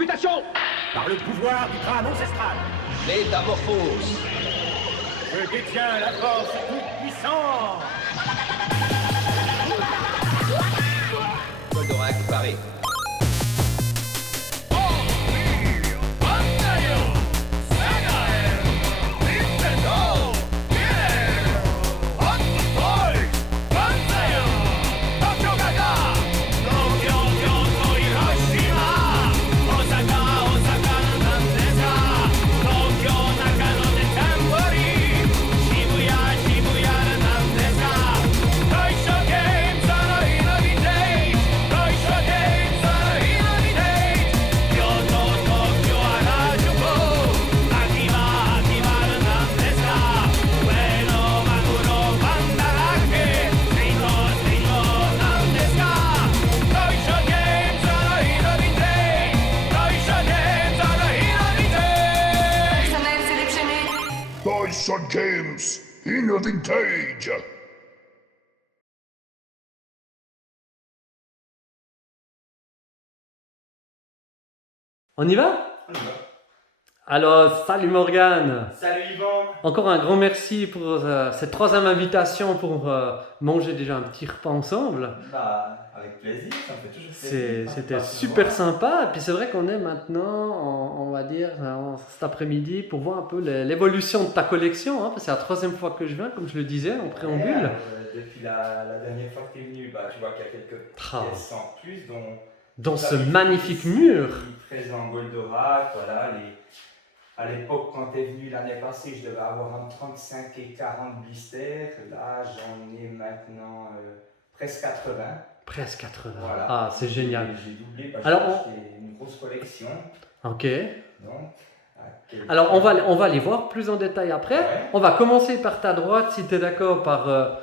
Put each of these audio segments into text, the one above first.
Mutation! Par le pouvoir du crâne ancestral, Métamorphose! je détiens la force toute puissante. Goldorak paré. Dice Games in a vintage. On y va? On y va. Alors, salut Morgane. Salut Yvan. Encore un grand merci pour cette troisième invitation pour manger déjà un petit repas ensemble. Bah, avec plaisir, ça me fait toujours plaisir. C'était super sympa. Et puis c'est vrai qu'on est maintenant, on va dire, cet après-midi pour voir un peu l'évolution de ta collection. Hein, parce que c'est la troisième fois que je viens, comme je le disais en préambule. Depuis la dernière fois que tu es venu, bah, tu vois qu'il y a quelques pièces en plus dans ce magnifique mur. Présent Goldorak, voilà, à l'époque, quand tu es venu l'année passée, je devais avoir entre 35 et 40 blisters. Là, j'en ai maintenant presque 80. Presque 80. Voilà. Ah, c'est génial. J'ai doublé parce Alors, que j'ai une grosse collection. Ok. Donc, alors, on va les voir plus en détail après. Ouais. On va commencer par ta droite, si tu es d'accord, par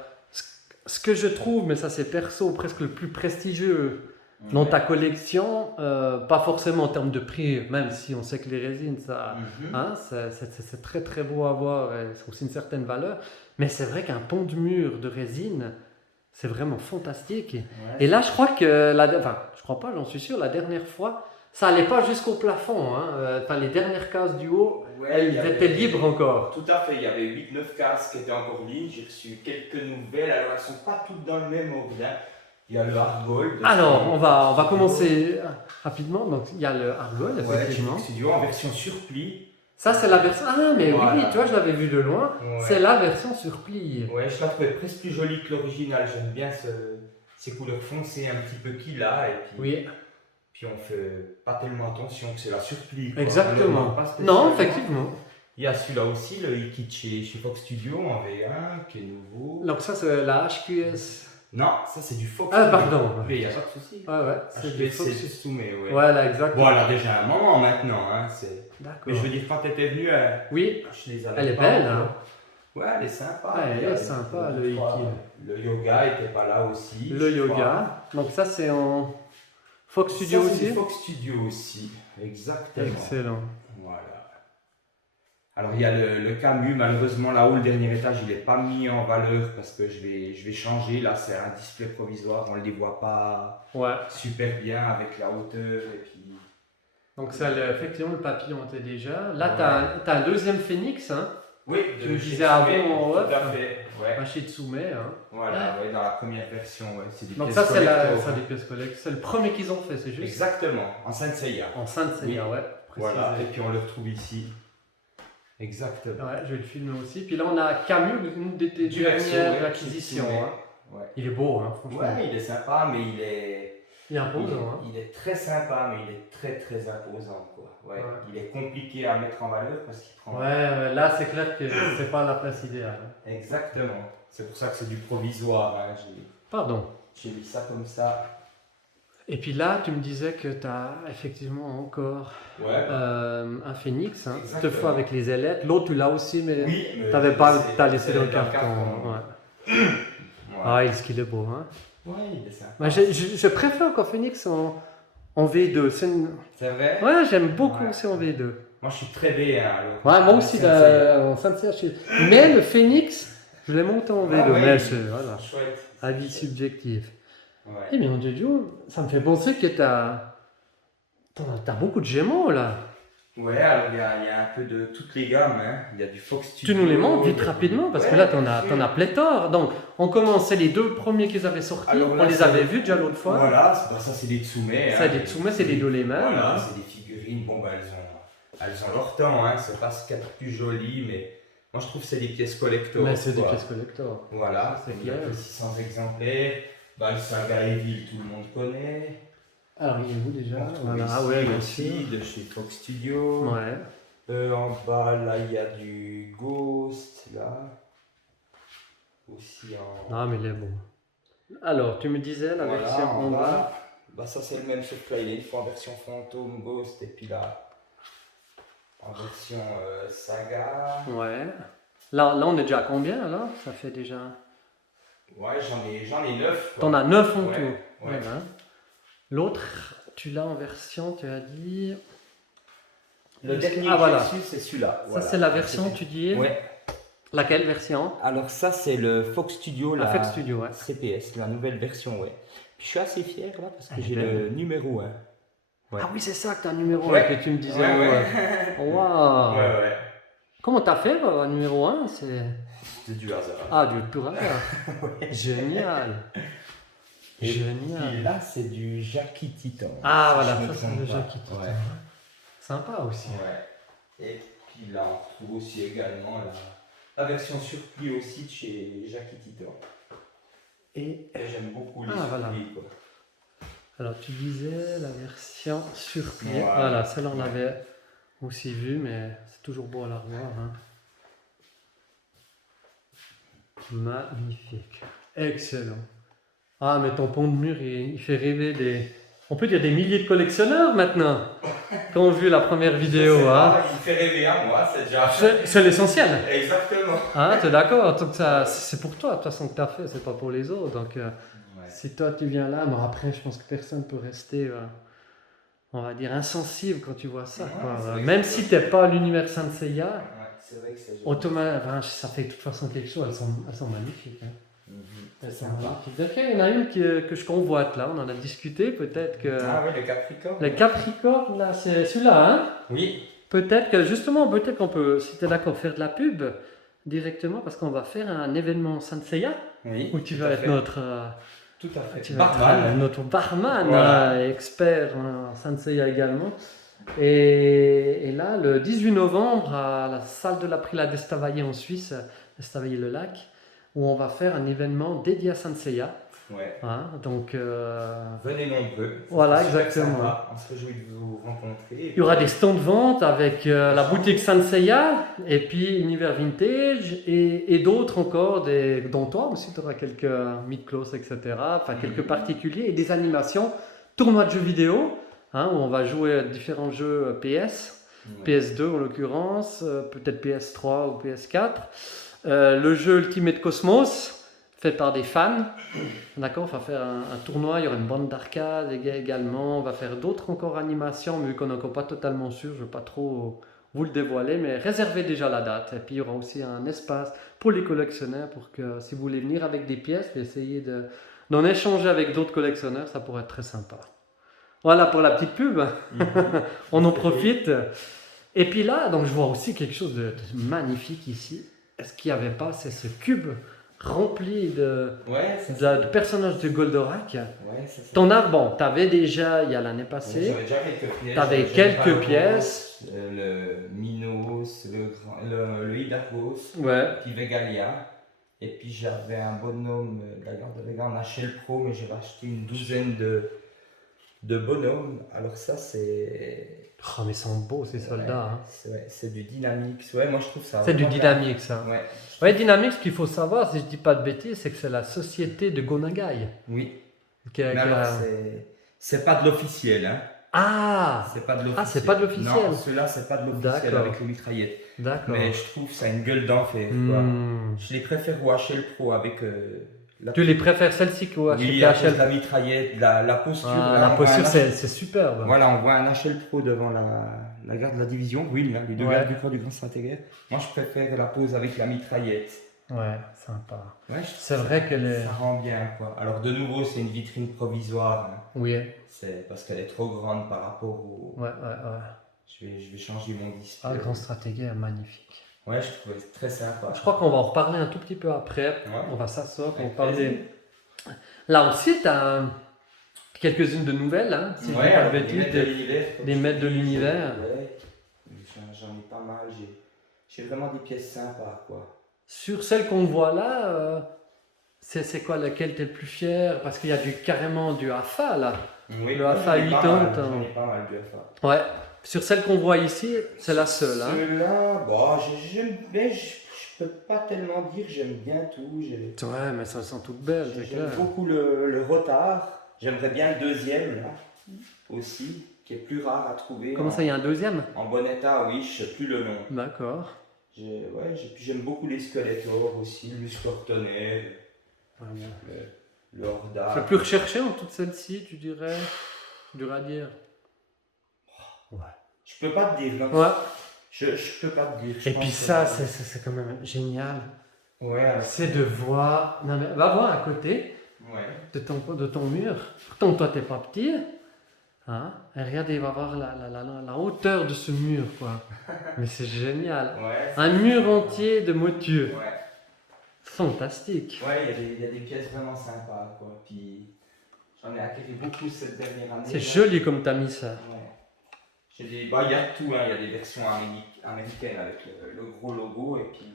ce que je trouve, mais ça c'est perso, presque le plus prestigieux dans ta collection, pas forcément en termes de prix, même si on sait que les résines, c'est très très beau à voir, et c'est aussi une certaine valeur, mais c'est vrai qu'un pont de mur de résine, c'est vraiment fantastique. Ouais. Et là, je crois que, je crois pas, j'en suis sûr, la dernière fois, ça allait pas jusqu'au plafond, les dernières cases du haut, elles étaient libres encore. Tout à fait, il y avait 8-9 cases qui étaient encore libres, j'ai reçu quelques nouvelles, alors elles ne sont pas toutes dans le même ordre. Il y a le Argold. Alors, on va commencer rapidement. Donc, il y a le Argold, effectivement. Studio en version surpli. Ça, c'est la version. Ah, mais voilà. oui, tu vois, je l'avais vu de loin. Ouais. C'est la version surpli. Ouais, je la trouvais presque plus jolie que l'original. J'aime bien ces couleurs foncées, un petit peu qu'il a. Et puis, Oui. Puis on fait pas tellement attention que c'est la surpli. Quoi. Exactement. Pas Non, effectivement. Il y a celui-là aussi, le Ikit chez Fox Studio en V1, qui est nouveau. Donc, ça, c'est la HQS. Non, ça c'est du Fox. Ah, pardon. Mais il n'y a pas de souci. Ouais, c'est du C'est Fox. Soumet, ouais. Voilà, exactement. Bon, elle a déjà un moment maintenant. Hein, D'accord. Mais je veux dire, quand tu étais venu, Oui, je les avais elle est pas belle. encore. Hein. Ouais, elle est sympa. Ah, elle est sympa, le Iki. Le yoga était pas là aussi. Le je yoga. crois. Donc, ça, c'est en Fox Studio Ça, c'est aussi. du Fox Studio aussi. Exactement. Excellent. Voilà. Alors il y a le Camus, malheureusement là-haut le dernier étage il n'est pas mis en valeur parce que je vais changer, là c'est un display provisoire, on ne les voit pas super bien avec la hauteur et puis... Donc ça, effectivement, le papillon était déjà. Là, tu as un deuxième phénix, hein. Oui, Tu me disais avant en off. tout à fait, ouais. Chez Tsume, hein. Voilà, ouais, dans la première version, ouais, c'est des Donc pièces ça, c'est collector. des pièces collector. C'est le premier qu'ils ont fait, c'est juste. Exactement, en Saint Seiya. En Saint Seiya, Oui. ouais. Voilà, précisé. et puis on le retrouve ici. Exactement. Ouais, je vais le filmer aussi. Puis là, on a Camus, une de tes Du Verso, dernières ouais, acquisitions. Tsume. Hein. Ouais. Il est beau, hein, franchement. Ouais, il est sympa, mais il est imposant. Hein. il est très sympa, mais il est très très imposant. Quoi. Ouais. Ouais. Il est compliqué à mettre en valeur parce qu'il prend. Ouais, là, c'est clair que c'est pas la place idéale. Hein. Exactement. C'est pour ça que c'est du provisoire. Hein. Pardon. J'ai mis ça comme ça. Et puis là, tu me disais que tu as effectivement encore Ouais. un phénix, hein, Exactement. cette fois avec les ailettes. L'autre, tu l'as aussi, mais Oui, tu n'avais pas, t'as laissé dans le carton. Ouais. Ouais. Ah, est-ce qu'il est beau, hein? Ouais, il est sympa. Bah, je préfère encore Phoenix en V2. C'est vrai? Ouais, j'aime beaucoup Ouais. aussi en V2. Moi, je suis très B1. Alors. Ouais, moi aussi, C'est en Saint-Cyr. Mais le Phoenix, je l'ai monté en V2. Ah ouais, Mais c'est, voilà, chouette. avis subjectif. Ouais. Eh bien, Jojo, ça me fait penser que T'as beaucoup de Gémeaux là. Ouais, alors il y a un peu de toutes les gammes. Hein. Il y a du Fox Studio. Tu nous les montres vite rapidement parce que là t'en as pléthore. Donc on commençait les 2 premiers qu'ils avaient sortis. Alors, là, on les avait vus déjà l'autre fois. Voilà, ça c'est des Tsume. Ça, des Tsume, c'est des Dolémans. Voilà, c'est des figurines. Bon, bah, elles ont leur temps. Hein. C'est pas ce qu'il y a de plus joli, mais moi je trouve que c'est des pièces collector. Mais c'est des pièces collector. Voilà, c'est il y a clair. que 600 exemplaires. Bah, le Saga Evil, tout le monde connaît. Alors il est où déjà? Voilà. Ici, Ah ouais, bien aussi, sûr. de chez Fox Studio. Ouais. En bas, là, il y a du Ghost, là. Aussi en... Non, mais il est bon. Alors, tu me disais la Voilà, version en bas. Bah, ça, c'est le même, sauf que là, il y a une fois en version fantôme, Ghost, et puis là, en version Saga. Ouais. Là, on est déjà à combien, là? Ça fait déjà... Ouais, j'en ai 9. T'en as 9 en Ouais, tout. ouais. Voilà. L'autre, tu l'as en version, tu as dit... Le dernier voilà. que j'ai reçu, c'est celui-là. Ça, c'est la version, tu dis? Ouais. Laquelle version? Alors ça, c'est le Fox Studio, La la Fox Studio, ouais. CPS, la nouvelle version, ouais. Puis je suis assez fier, là, parce que Elle est j'ai belle. le numéro 1. Ouais. Ah oui, c'est ça que t'as un numéro Ouais. 1 que tu me disais. Ouais. Waouh. Ouais. Comment t'as fait, le numéro 1? C'est... C'est du hasard. Ah, du pur hasard. Génial. Et Génial. puis là, c'est du Jackie Titan. Ah si voilà, je me ça c'est trompe le pas. Jackie Titan. Ouais. Sympa aussi. Ouais. Et puis là, on retrouve aussi également la version surplis aussi de chez Jackie Titan. Et Et j'aime beaucoup les voilà. surplis, quoi. alors tu disais la version surpris. Voilà. Voilà, celle-là on l'avait aussi vue, mais c'est toujours beau à la revoir. Hein. Magnifique. Excellent. Ah, mais ton pont de mur, il fait rêver des... On peut dire des milliers de collectionneurs maintenant, qui ont vu la première vidéo. Hein. Il fait rêver à moi, c'est déjà... C'est l'essentiel. Exactement. Ah, t'es d'accord? Donc ça, c'est pour toi, de toute façon, que t'as fait, c'est pas pour les autres. Donc, si toi tu viens là, mais après, je pense que personne peut rester, on va dire, insensible quand tu vois ça. Ouais, quoi. c'est vrai Même que si t'es pas à l'univers Saint Seiya, Ouais, c'est vrai que c'est joli. automatiquement, ça fait de toute façon quelque chose. Elles sont magnifiques. Hein. Elles sont Sympa. magnifiques. D'ailleurs, il y en a une que je convoite là, on en a discuté, peut-être que... Ah oui, le Capricorne. Le Capricorne, là, c'est celui-là, hein? Oui. Peut-être que justement, peut-être qu'on peut, si tu es d'accord, faire de la pub directement parce qu'on va faire un événement Saint Seiya Oui. où tu tout vas à être fait. notre, Tout à fait. tu vas être, Barman. notre barman, Voilà. expert en Saint Seiya également. Et là, le 18 novembre, à la salle de l'April à Destavayer en Suisse, Destavayer-le-Lac, où on va faire un événement dédié à Saint Seiya. Ouais. Hein, donc, Venez nombreux. Ça Voilà, sera super exactement. sympa. On se réjouit de vous rencontrer. il y aura des stands de vente avec la boutique Saint Seiya et puis Univers Vintage et d'autres encore, dont toi aussi tu auras quelques Midclose, etc. Enfin, quelques particuliers et des animations, tournois de jeux vidéo, hein, où on va jouer à différents jeux PS, Ouais. PS2 en l'occurrence, peut-être PS3 ou PS4. Le jeu Ultimate Cosmos, fait par des fans. D'accord, on va faire un tournoi, il y aura une bande d'arcade également, on va faire d'autres encore animations, mais vu qu'on n'est encore pas totalement sûr, je ne veux pas trop vous le dévoiler, mais réservez déjà la date. Et puis il y aura aussi un espace pour les collectionneurs, pour que si vous voulez venir avec des pièces, essayez d'en échanger avec d'autres collectionneurs, ça pourrait être très sympa. Voilà pour la petite pub, on en profite. Et puis là, donc je vois aussi quelque chose de magnifique ici. Est-ce qu'il n'y avait pas, c'est ce cube rempli Ouais, ça, de personnages de Goldorak. ouais, ça, Ton art, bon, tu avais déjà, il y a l'année passée, J'avais déjà quelques pièces. T'avais J'avais quelques Dragon, pièces. Le Minos, le Hydargos, ouais, puis Vegalia. Et puis j'avais un bonhomme de la garde de Vega en HL Pro, mais j'ai racheté une douzaine de bonhommes. Alors ça, c'est... oh, mais ils sont beaux ces soldats. Hein. C'est du Dynamix. Ouais, moi je trouve ça. C'est du vraiment bien. Dynamix, ça. Ouais. Ouais, Dynamix, ce qu'il faut savoir, si je dis pas de bêtises, c'est que c'est la société de Gonagai. Oui. Qui a- Mais qui a- alors, c'est pas de l'officiel. Hein. Ah, C'est pas de l'officiel. c'est pas de l'officiel. Non, ceux-là, c'est pas de l'officiel D'accord. avec les mitraillettes. d'accord. Mais je trouve que ça a une gueule d'enfer. quoi. Hmm. Je les préfère au HL Pro avec la Tu les préfères celle-ci qu'au Oui, HL? à cause de la mitraillette, la posture. Ah, là, la on voit posture, un c'est superbe. Voilà, on voit un HL Pro devant la garde de la division, oui, les deux Ouais. gardes du corps du Grand Saint-Égrère. Moi, je préfère la pose avec la mitraillette. Ouais, sympa. Ouais, C'est vrai qu'elle est... Ça rend bien, quoi. Alors, de nouveau, c'est une vitrine provisoire. Hein. Oui. C'est parce qu'elle est trop grande par rapport au... Ouais, ouais, ouais. Je vais changer mon display. Ah, le Grand Stratégia est magnifique. Ouais, je trouvais très sympa. Je crois qu'on va en reparler un tout petit peu après. Ouais. On va s'asseoir, on va Avec parler. Là aussi, tu as quelques-unes de nouvelles, hein, si je dis Ouais, pas de alors, les bêtises, maîtres de l'univers. comme des je maîtres de dis, l'univers. ouais. J'en ai pas mal. J'ai vraiment des pièces sympas, quoi. Sur celle qu'on voit là, c'est quoi laquelle tu es le plus fier? Parce qu'il y a carrément du AFA là. Oui, Le AFA 80. J'en ai pas mal du AFA. Ouais. Sur celle qu'on voit ici, c'est la seule. Hein. Ceux-là, bon, je peux pas tellement dire que j'aime bien tout. Ouais, mais ça sont toutes belles, c'est J'aime clair. beaucoup le retard. J'aimerais bien le deuxième, là, aussi, qui est plus rare à trouver. Comment ça, il y a un deuxième? En bon état, oui, je sais plus le nom. D'accord. Puis j'aime beaucoup les Skeletor aussi, le Musclor tonnerre, Ouais, bien. le Horda. Le plus recherché en toutes celles-ci, tu dirais? Dur à dire. Ouais. Je peux pas te dire, non. Ouais. Je peux pas te dire. Et puis ça, c'est quand même génial. Ouais, alors, C'est de voir. Non, mais va voir à côté ouais. de ton mur. Pourtant, toi, t'es pas petit. Hein? Et regardez, va voir la hauteur de ce mur, quoi. Mais c'est génial. Ouais, Un mur entier de motus. Ouais. Fantastique. Ouais, il y a des pièces vraiment sympas, quoi. Puis j'en ai acquis beaucoup cette dernière année. C'est là. joli comme t'as mis ça. Ouais. Bah, il y a tout, hein. Il y a des versions américaines avec le gros logo et puis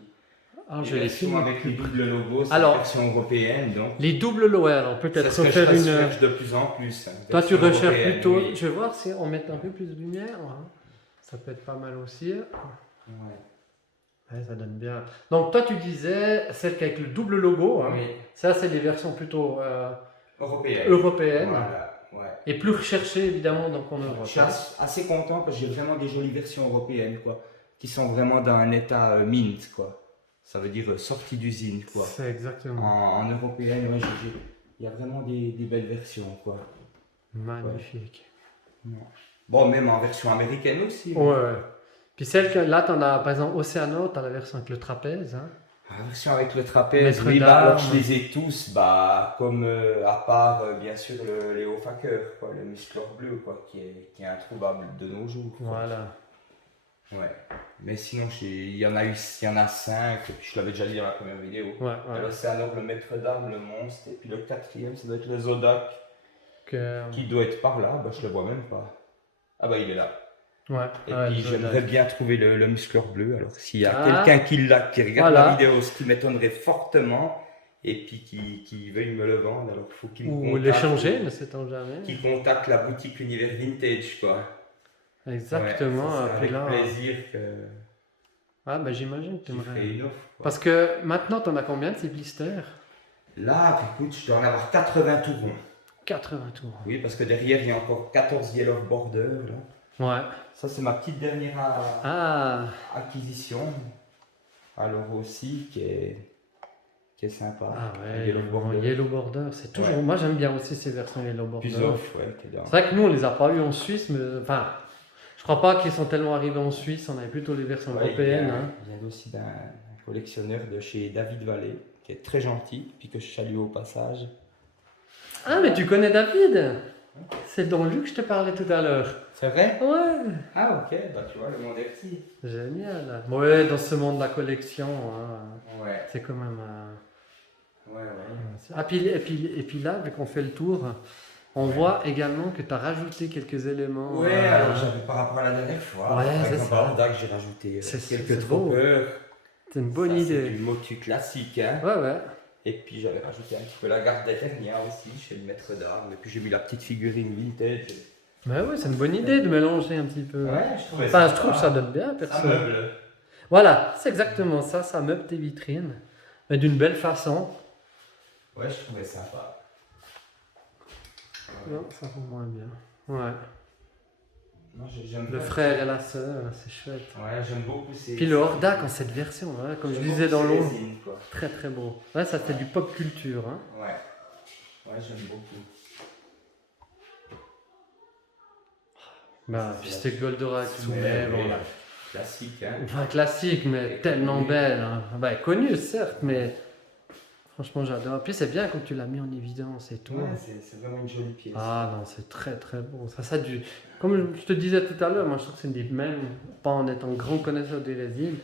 Alors, je des les versions filme. avec les doubles logos, c'est Alors, la version européenne, donc. Les doubles lower, alors peut-être C'est ce que faire je une. recherche de plus en plus. Hein, Toi, tu version recherches européenne, plutôt. oui. Je vais voir si on met un peu plus de lumière. Ouais. Ça peut être pas mal aussi. Ouais. Ouais, ça donne bien. Donc, toi, tu disais celle avec le double logo. Hein. Oui. Ça, c'est les versions plutôt Européenne. européennes. Voilà, ouais. Et plus recherchées, évidemment, donc en Europe. Je suis assez content parce que j'ai vraiment des jolies versions européennes, quoi, qui sont vraiment dans un état mint, quoi. Ça veut dire sortie d'usine, quoi. C'est exactement. En européenne, ouais, il y a vraiment des belles versions, quoi. Magnifique. Ouais. Bon, même en version américaine aussi. Ouais, ouais. Puis celle que là, tu en as, par exemple, Océano, tu as la version avec le trapèze. Hein. La version avec le trapèze, Maître oui, bah, d'armes. alors je les ai tous, bah, comme à part bien sûr le Léo Facker, quoi, le Musclor bleu, quoi, qui est introuvable de nos jours. Quoi. Voilà. Ouais. Mais sinon, il y en a 5, et puis je l'avais déjà dit dans la première vidéo. Ouais, ouais. L'Océano, le Maître d'armes, le monstre, et puis le quatrième, ça doit être le Zodak, qui doit être par là, bah, je le vois même pas. Ah bah il est là. Ouais. Et ouais, puis le j'aimerais Zodak. bien trouver le Musclor bleu. Alors s'il y a Ah. quelqu'un qui regarde Voilà. la vidéo, ce qui m'étonnerait fortement, et puis qui veuille me le vendre, alors il faut qu'il me Ou contacte. l'échanger, ne sait-on jamais. Qui contacte la boutique Univers Vintage, quoi. Exactement. Ouais, ça serait Puis là, avec plaisir que ah, bah, j'imagine que tu je ferai aimerais. une offre. Quoi. Parce que maintenant, tu en as combien de ces blisters? Là, écoute, je dois en avoir 80 tout rond. 80 tours. Oui, parce que derrière, il y a encore 14 Yellow Border, là. Ouais. Ça, c'est ma petite dernière Ah, acquisition. Alors aussi, qui est sympa. ah ouais, Yellow Border. Yellow Border, c'est toujours. Ouais. Moi, j'aime bien aussi ces versions Yellow Border. Plus off, ouais, qui est dans- C'est vrai que nous, on les a pas eu en Suisse, mais enfin, je crois pas qu'ils sont tellement arrivés en Suisse. On avait plutôt les versions Ouais, européennes. Hein. il vient aussi d'un collectionneur de chez David Vallée, qui est très gentil, puis que je salue au passage. Ah, mais tu connais David? C'est dans lui que je te parlais tout à l'heure. C'est vrai? Ouais. Ah ok, bah tu vois, le monde est petit. Génial. Ouais, dans ce monde de la collection, hein, Ouais, c'est quand même. ouais. Ah, et puis là, vu qu'on fait le tour, on voit également que tu as rajouté quelques éléments. Ouais, alors j'avais par rapport à la dernière fois, Ouais, avec c'est un ça. bardac, j'ai rajouté C'est quelques beau. troppeurs. C'est une bonne Ça, idée. C'est du motu classique, hein. Ouais, ouais. Et puis j'avais rajouté un petit peu la garde d'Eternia aussi, chez le maître d'armes. Et puis j'ai mis la petite figurine vintage. Mais ouais, c'est une bonne idée de mélanger un petit peu. Ouais, je trouvais Enfin, ça. je trouve que ça donne bien, Ça perso. meuble. Voilà, c'est exactement ça, ça meuble tes vitrines. Mais d'une belle façon. Ouais, je trouvais sympa. Non, ça vaut moins bien. Ouais. Non, j'aime Le bien. frère et la sœur, c'est chouette. Ouais, j'aime beaucoup ces. Puis le Hordak en cette version, hein, comme je J'aime disais dans beaucoup ces l'eau. résines, quoi. Très très beau. Ouais, ça c'est du pop culture. Hein. Ouais. Ouais, j'aime beaucoup. Bah, puis c'était Goldorak sous Ouais, mais bon, ouais. là. Classique, hein. Enfin, classique, mais tellement belle. Hein. Ben, connue, certes, mais franchement, j'adore. Puis c'est bien quand tu l'as mis en évidence et tout. Ouais, c'est vraiment une jolie pièce. Ah non, c'est très très beau. Comme je te disais tout à l'heure, moi je trouve que c'est des mêmes, pas en étant grand connaisseur des résines,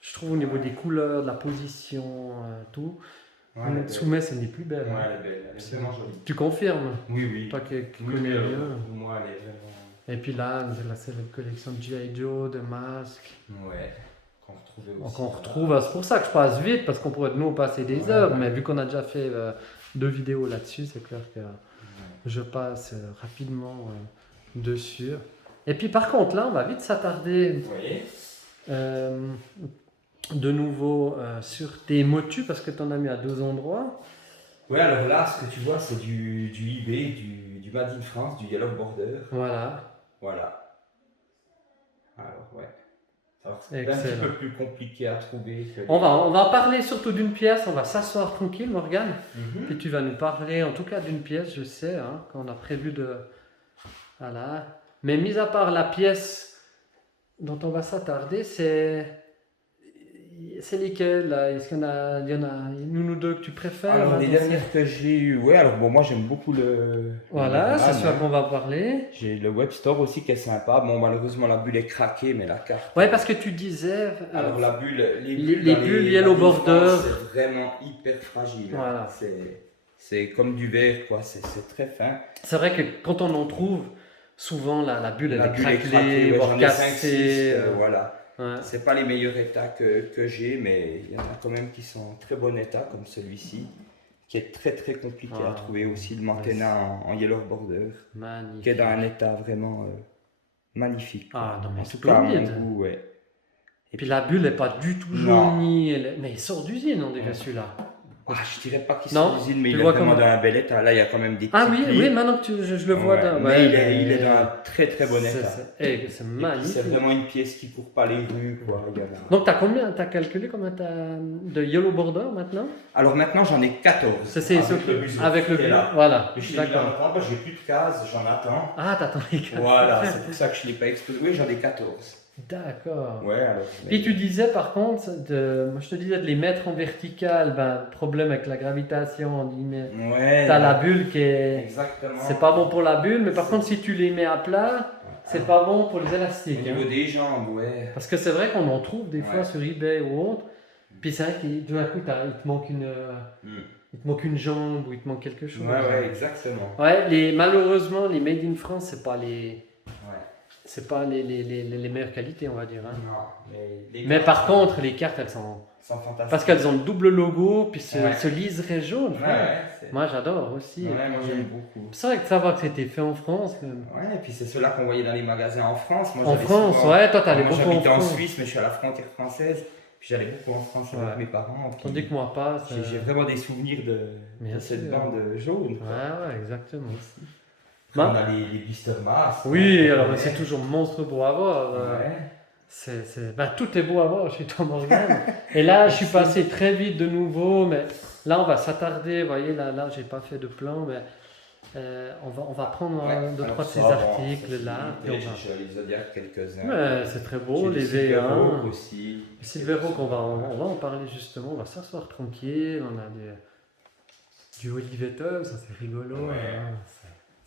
je trouve au niveau des couleurs, de la position, tout. Ouais, Soumet, c'est une des plus belles. Ouais, hein. elle est belle, elle est vraiment jolie. Tu confirmes? Oui, oui. Toi qui Oui, connais oui, mieux. pour moi, elle est vraiment. Et puis là, c'est la collection de G.I. Joe, de masques. Ouais, qu'on retrouvait aussi. Donc on retrouve, c'est pour ça que je passe vite, parce qu'on pourrait de nous passer des heures, mais vu qu'on a déjà fait 2 vidéos là-dessus, c'est clair que je passe rapidement dessus. Et puis par contre, là, on va vite s'attarder de nouveau sur tes motus, parce que tu en as mis à 2 endroits. Ouais, alors là, ce que tu vois, c'est du eBay, du Made in France, du Yellow Border. Voilà. Voilà. Alors, ouais. Alors, c'est un Excellent. petit peu plus compliqué à trouver. On va parler surtout d'une pièce, on va s'asseoir tranquille, Morgane. Mhm. Puis tu vas nous parler en tout cas d'une pièce, je sais, hein, qu'on a prévu de... Voilà. Mais mis à part la pièce dont on va s'attarder, c'est lesquelles là? Est-ce qu'il y en a une ou deux que tu préfères? Alors, là, les dans dernières que j'ai eues, ouais, alors bon, moi j'aime beaucoup le. Voilà, le c'est RAM, celui hein. qu'on va parler. J'ai le Web Store aussi qui est sympa. Bon, malheureusement, la bulle est craquée, mais la carte. Ouais, parce que tu disais... Alors, la bulle, les dans bulles Made Yellow in Border. France, c'est vraiment hyper fragile. hein. Voilà. C'est comme du verre, quoi. C'est très fin. C'est vrai que quand on en trouve, souvent la bulle elle La est bulle est craquelée, craquée, ouais, voire j'en ai 5, 6, cassée. voilà. Ouais. C'est pas les meilleurs états que j'ai, mais il y en a quand même qui sont en très bon état, comme celui-ci, qui est très très compliqué à trouver aussi, le Mantena en Yellow Border, Magnifique. qui est dans un état vraiment magnifique. Ah non, mais en c'est tout cas, à mon splendide. goût, ouais. Et puis la bulle n'est pas du tout Non. jaunie. Mais il sort d'usine, on déjà celui-là. Ah, je dirais pas qu'il Non, sort d'usine, mais tu il est vois vraiment comment- dans un bel état. Là, il y a quand même des Ah petits oui, plis. oui, maintenant que je le vois. Ouais, dans- mais ouais, il est dans un très très bon état. C'est Et puis, magnifique. c'est vraiment une pièce qui court pas les rues, quoi. Il y en a- Donc t'as calculé combien t'as de Yellow Border maintenant? Alors maintenant, j'en ai 14. C'est avec ce le bus avec le qui est là. voilà. Je l'ai mis dans D'accord. le temps, parce que j'ai plus de cases, j'en attends. Ah, t'attends les gars. Voilà, c'est pour ça que je ne l'ai pas exposé. Oui, j'en ai 14. D'accord. Ouais, alors. Puis tu disais par contre, moi je te disais de les mettre en vertical, problème avec la gravitation, on dit, mais Ouais. t'as la bulle qui est... Exactement. C'est pas bon pour la bulle, mais par contre si tu les mets à plat, c'est pas bon pour les Au élastiques. niveau hein. des jambes, ouais. Parce que c'est vrai qu'on en trouve des fois Ouais. sur eBay ou autre, puis c'est vrai que d'un coup il te manque une jambe ou il te manque quelque chose. Ouais, exactement. Ouais, malheureusement les Made in France, c'est pas les... Ouais. C'est pas les meilleures qualités, on va dire. hein. Non, mais. Mais par contre, les cartes, elles sont... fantastiques. Parce qu'elles ont le double logo, puis Ouais. ce liseré jaune. Ouais, frère. ouais. c'est- Moi, j'adore aussi. Ouais, Et moi puis, j'aime beaucoup. c'est vrai que de savoir que c'était fait en France. Ouais, et puis c'est ceux-là qu'on voyait dans les magasins en France. Moi, En j'allais France, souvent- ouais, toi, t'allais Moi, beaucoup en j'habitais en France. Suisse, mais je suis à la frontière française. Puis j'allais beaucoup en France avec Ouais. mes parents. puis Tandis que moi, pas. J'ai vraiment des souvenirs Bien de cette sûr. bande jaune. Ouais, exactement. Après, on a les blister masks. Oui, alors Ouais. c'est toujours monstre beau à voir. Ouais. Tout est beau à voir chez Tom Morgan. Et là, je suis passé très vite de nouveau, mais là, on va s'attarder. Vous voyez, là, j'ai pas fait de plan, mais on va prendre deux, Alors, trois de ces ça, bon, articles ça, là. c'est puis limité. on va- J'ai les Zodiac quelques-uns. Ouais, c'est très beau, J'ai les des Silverhawk V1. aussi. Silverhawk, on va en parler justement. On va s'asseoir tranquille. On a du Olivetum, ça c'est rigolo. Ouais. hein.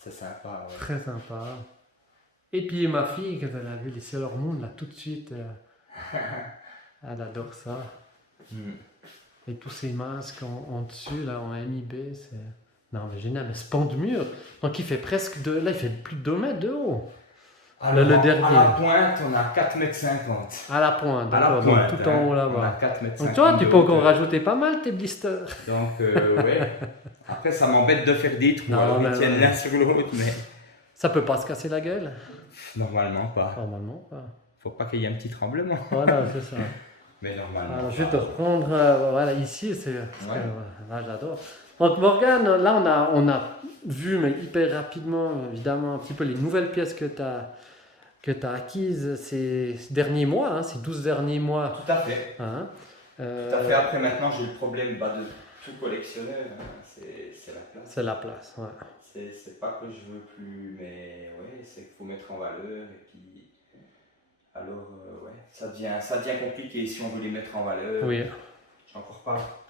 C'est sympa. Ouais. Très sympa. Et puis ma fille, quand elle a vu les Sailor Moon, là tout de suite, elle adore ça. Hmm. Et tous ces masques en dessus, là en MIB, c'est. Non, mais génial, mais ce pan de mur, donc il fait presque là, il fait plus de 2 mètres de haut. Alors, le dernier. À la pointe, on a 4,50 m. À la pointe, À la d'accord, pointe, donc tout en haut On a là-bas. 4,50 m. Donc toi, tu peux encore rajouter pas mal tes blisters. Donc, ouais. Après, ça m'embête de faire des trous. Non, Alors, mais ils tiennent ouais. l'un sur l'autre, mais Ça peut pas se casser la gueule. normalement pas. Normalement pas. Faut pas qu'il y ait un petit tremblement. Voilà, c'est ça. Mais normalement. Alors, pas. je vais te reprendre, voilà, ici, c'est parce Ouais. que, là, j'adore. Donc, Morgane, là, on a vu, mais hyper rapidement, évidemment, un petit peu les nouvelles pièces que tu as acquises ces derniers mois, hein, ces 12 derniers mois. Tout à fait. Hein. Tout à fait. Après, maintenant, j'ai le problème de tout collectionneur. hein. C'est la place. C'est la place, ouais. C'est pas que je veux plus, mais ouais, c'est qu'il faut mettre en valeur. Et puis, alors, ouais, ça devient compliqué si on veut les mettre en valeur. Oui. J'ai encore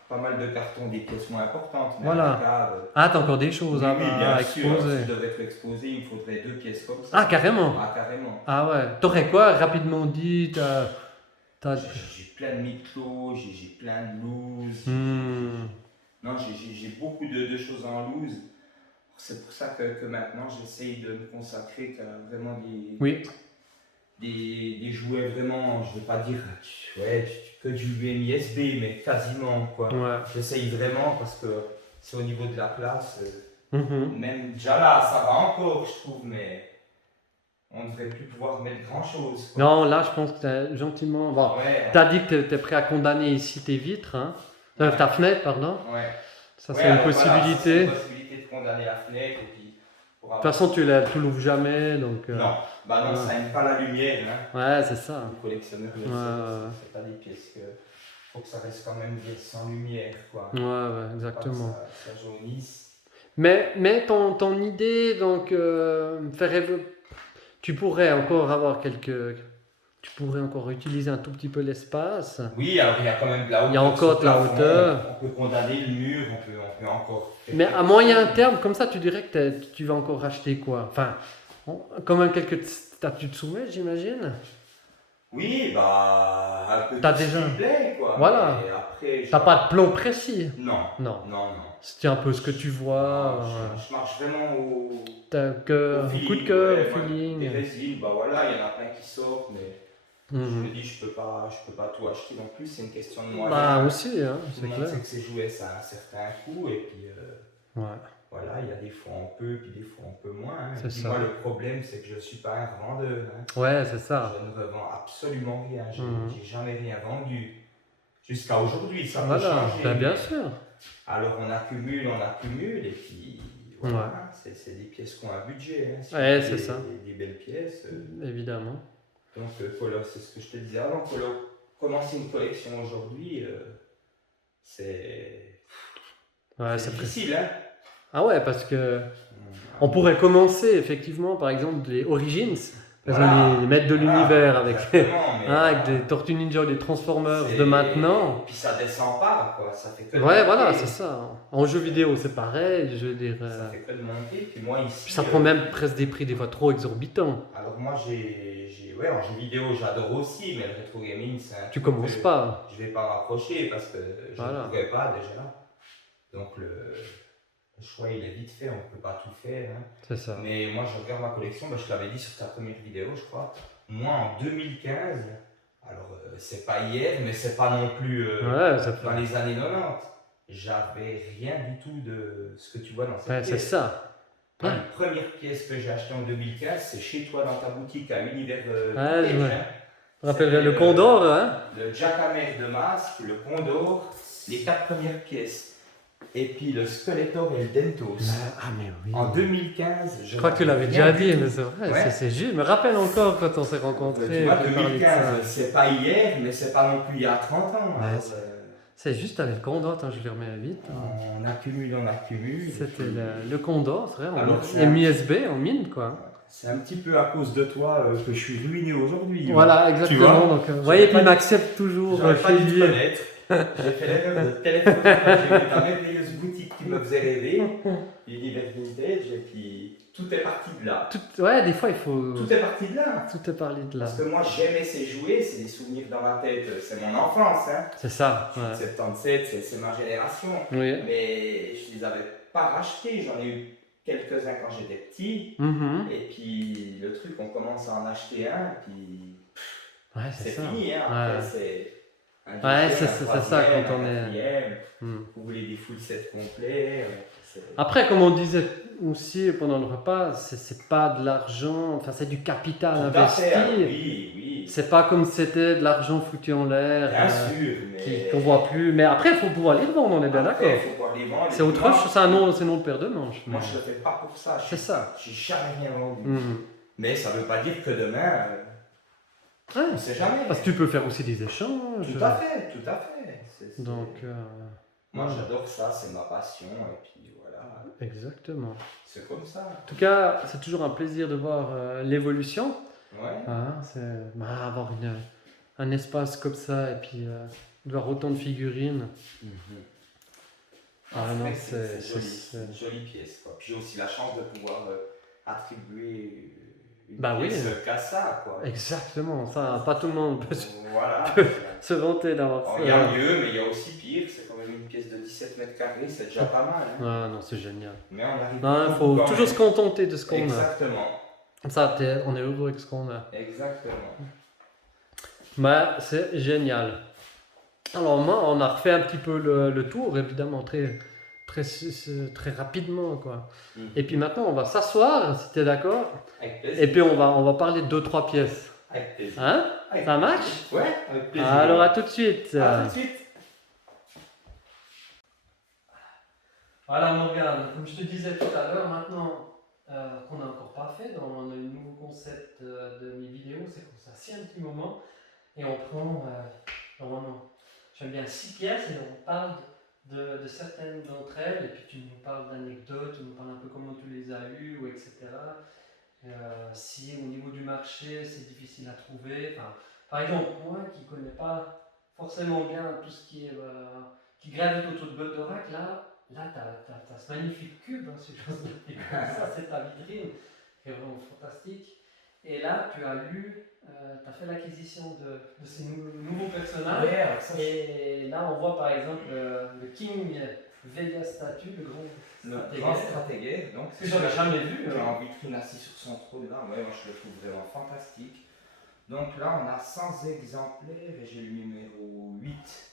pas mal de cartons, des pièces moins importantes. Mais Voilà. à la cave, Ah, t'as encore des choses oui, bien à sûr, exposer. si je devrais tout exposer, il me faudrait 2 pièces comme ça. Ah, carrément. Ah, carrément. Ah ouais. T'aurais quoi, rapidement dit, t'as... J'ai plein de mythos, j'ai plein de loose. Non, j'ai beaucoup de choses en loose. C'est pour ça que maintenant j'essaye de me consacrer qu'à vraiment des jouets vraiment, je ne veux pas dire que du UMISB, mais quasiment quoi. Ouais. J'essaye vraiment parce que c'est au niveau de la place. Même déjà là, ça va encore, je trouve, mais on ne devrait plus pouvoir mettre grand chose. Non, là, je pense que t'as gentiment. Bon, Ouais. t'as dit que t'es prêt à condamner ici tes vitres, hein. Ta fenêtre, pardon. Ouais. Ça, c'est une alors possibilité. Voilà, c'est une possibilité de condamner la fenêtre. Et puis, De toute façon, tu l'ouvres jamais, donc. Non, bah non, ça n'aime pas la lumière. Hein. Ouais, c'est ça. Le collectionneur, c'est pas des pièces que. Faut que ça reste quand même bien sans lumière, quoi. Ouais, exactement. Pas que ça jaunisse. Mais ton idée, donc, tu pourrais encore avoir tu pourrais encore utiliser un tout petit peu l'espace. Oui, alors il y a quand même de la hauteur. Il y a encore de la hauteur. On peut condamner le mur, on peut encore. Mais à moyen terme, comme ça, tu dirais que tu vas encore racheter quoi? Enfin, quand même quelques statues de soumet, j'imagine. Oui, bah, un peu T'as de déjà. plaît, quoi. Voilà. Mais après, T'as pas de plan précis? Non. Non. Non. C'est un peu ce que tu vois. Je marche vraiment au. T'as un coup de cœur, au feeling. Des résines, bah voilà, il y en a plein qui sortent, mais je me dis, je peux pas tout acheter non plus, c'est une question de moi. Bah aussi, hein, tout c'est le monde clair. sait que ces jouets, ça a un certain coût, et puis voilà, il y a des fois on peut, puis des fois on peut moins. Hein. C'est ça. Moi, le problème, c'est que je ne suis pas un revendeur. Hein. Ouais, c'est ça. Je ne revends absolument rien, j'ai jamais rien vendu. Jusqu'à aujourd'hui, ça peut Voilà, changer. bien sûr. Alors on accumule, et puis voilà, c'est des pièces qui ont un budget. Hein. Si Ouais, c'est ça. Des belles pièces. Évidemment. Donc c'est ce que je te disais avant, commencer une collection aujourd'hui, c'est difficile. Hein. Ah ouais, parce que on pourrait commencer effectivement, par exemple, les Origins. Les maîtres de l'univers avec des Tortues Ninja, des Transformers de maintenant. Et puis ça descend pas, quoi. Ça fait que de monter. Voilà, monter. c'est ça. En jeu vidéo, c'est pareil. Je veux dire, ça fait que de monter. Puis moi ici. Puis ça prend même presque des prix des fois trop exorbitants. Alors moi en jeu vidéo j'adore aussi, mais le rétro gaming c'est un. Tu commences pas. Je vais pas m'approcher parce que je ne pourrais pas déjà. Donc le choix il est vite fait, on ne peut pas tout faire. Hein. C'est ça. Mais moi je regarde ma collection, je l'avais dit sur ta première vidéo je crois. Moi en 2015, alors c'est pas hier mais c'est pas non plus dans les années 90, j'avais rien du tout de ce que tu vois dans cette pièce. C'est ça. La première pièce que j'ai achetée en 2015, c'est chez toi dans ta boutique à Univers je me rappellerai le Condor. Hein? Le Jackhammer de masque, le Condor, les 4 premières pièces. Et puis le Skeletor et le Dentos. Mais oui. En 2015, je crois que tu l'avais déjà dit, mais c'est vrai, c'est juste. Je me rappelle encore quand on s'est rencontrés. Tu vois, 2015, c'est pas hier, mais c'est pas non plus il y a 30 ans. C'est juste avec le Condor, je le remets vite. On accumule. C'était le Condor, c'est vrai, MISB en mine, quoi. C'est un petit peu à cause de toi que je suis ruiné aujourd'hui. Voilà, exactement. Donc, vous voyez, puis il m'accepte toujours chez lui. J'ai fait l'erreur de téléphoner quand j'ai vu ta merveilleuse boutique qui me faisait rêver, Univers Vintage, et puis tout est parti de là. Des fois il faut. Tout est parti de là. Tout est parti de là. Parce que moi j'aimais ces jouets, c'est des souvenirs dans ma tête, c'est mon enfance. Hein. C'est ça. Je suis de 77, c'est ma génération. Oui. Mais je les avais pas rachetés, j'en ai eu quelques-uns quand j'étais petit. Et puis le truc, on commence à en acheter un, puis c'est fini. Hein. Après, c'est. C'est ça quand on est. Vous voulez des full sets complets. Après, comme on disait aussi pendant le repas, c'est pas de l'argent, enfin c'est du capital investi. Oui. C'est pas comme c'était de l'argent foutu en l'air. Bien sûr, qu'on voit plus. Mais après, il faut pouvoir les revendre, on est bien d'accord. Il faut pouvoir les vendre. C'est autre chose, c'est non de paire de manches. Moi, je le fais pas pour ça. C'est ça. J'ai jamais rien vendu. Mais ça veut pas dire que demain. On sait jamais. Parce que tu peux faire aussi des échanges. Tout à fait. Donc. Moi, j'adore ça, c'est ma passion, et puis voilà. Exactement. C'est comme ça. En tout cas, c'est toujours un plaisir de voir l'évolution. Ouais. C'est avoir un espace comme ça et puis de voir autant de figurines. Ah non, c'est une jolie pièce. Quoi. Puis j'ai aussi la chance de pouvoir attribuer une oui. pièce qu'à ça. Quoi. Exactement, ça, pas tout le monde peut Voilà. se vanter d'avoir ça. Il y a mieux, mais il y a aussi pire. C'est quand même une pièce de 17 mètres carrés, c'est déjà pas mal. Hein. Ah non, c'est génial. Mais on arrive. Non, il faut toujours se contenter de ce qu'on a. Exactement. Ça, on est heureux avec ce qu'on a. Exactement. C'est génial. Alors moi, on a refait un petit peu le tour, évidemment, très rapidement, quoi. Et puis maintenant, on va s'asseoir, si tu es d'accord. Avec plaisir. Et puis on va parler de 2-3 pièces. Avec plaisir. Hein? Avec Ça marche? plaisir. Ouais, avec plaisir. Alors à tout de suite. À tout de suite. Voilà Morgane, comme je te disais tout à l'heure, maintenant qu'on n'a encore pas fait, on a un nouveau concept de mes vidéos, c'est qu'on s'assied un petit moment et on prend, normalement, j'aime bien 6 pièces et on parle de certaines d'entre elles et puis tu nous parles d'anecdotes, tu nous parles un peu comment tu les as eues, ou etc. Si au niveau du marché c'est difficile à trouver, par exemple moi qui ne connais pas forcément bien tout ce qui est qui gravite autour de Goldorak, là tu as ce magnifique cube, hein, si j'ose dire comme ça, c'est ta vitrine, qui est vraiment fantastique. Et là, tu as fait l'acquisition de ces nouveaux personnages. Et là, on voit par exemple le King Vega Statue, le grand stratégaire. Donc, que j'avais jamais vu. Qui est en vitrine assis sur son trône là. Ouais, moi je le trouve vraiment fantastique. Donc là, on a 100 exemplaires et j'ai le numéro 8.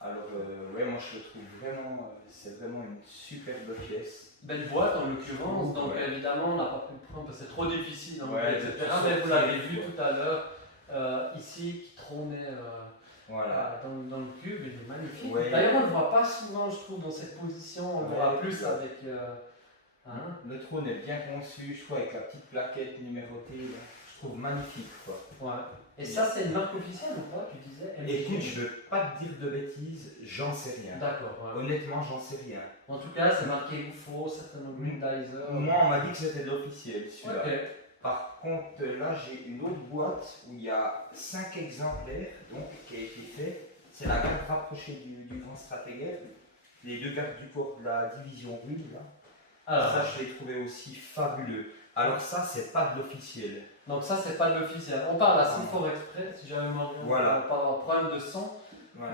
Alors, moi je le trouve vraiment, c'est vraiment une superbe pièce. Belle boîte en l'occurrence, donc évidemment on n'a pas pu le prendre parce que c'est trop difficile, etc. Mais vous sortir, l'avez vu tout à l'heure, ici, qui trônait dans le cube, il est magnifique. Ouais. D'ailleurs, on ne le voit pas souvent, je trouve, dans cette position, on le voit plus avec. Le trône est bien conçu, je trouve, avec la petite plaquette numérotée, là. Je trouve magnifique, quoi. Ouais. Et ça, c'est une marque officielle ou pas? Tu disais Écoute, je veux pas te dire de bêtises, j'en sais rien. D'accord. Ouais. Honnêtement, j'en sais rien. En tout cas, c'est marqué UFO, certainement Grindizer. Moi, on m'a dit que c'était de l'officiel, celui-là. Ok. Par contre, là, j'ai une autre boîte où il y a 5 exemplaires, donc, qui a été fait. C'est la garde rapprochée du grand stratégaire. Les 2 gardes du corps de la division ruine, là. Alors, ça, je l'ai trouvé aussi fabuleux. Alors ça, c'est pas de l'officiel. Donc ça, c'est pas de l'officiel. On parle à Sinfor Express, si jamais on parle d'un problème de son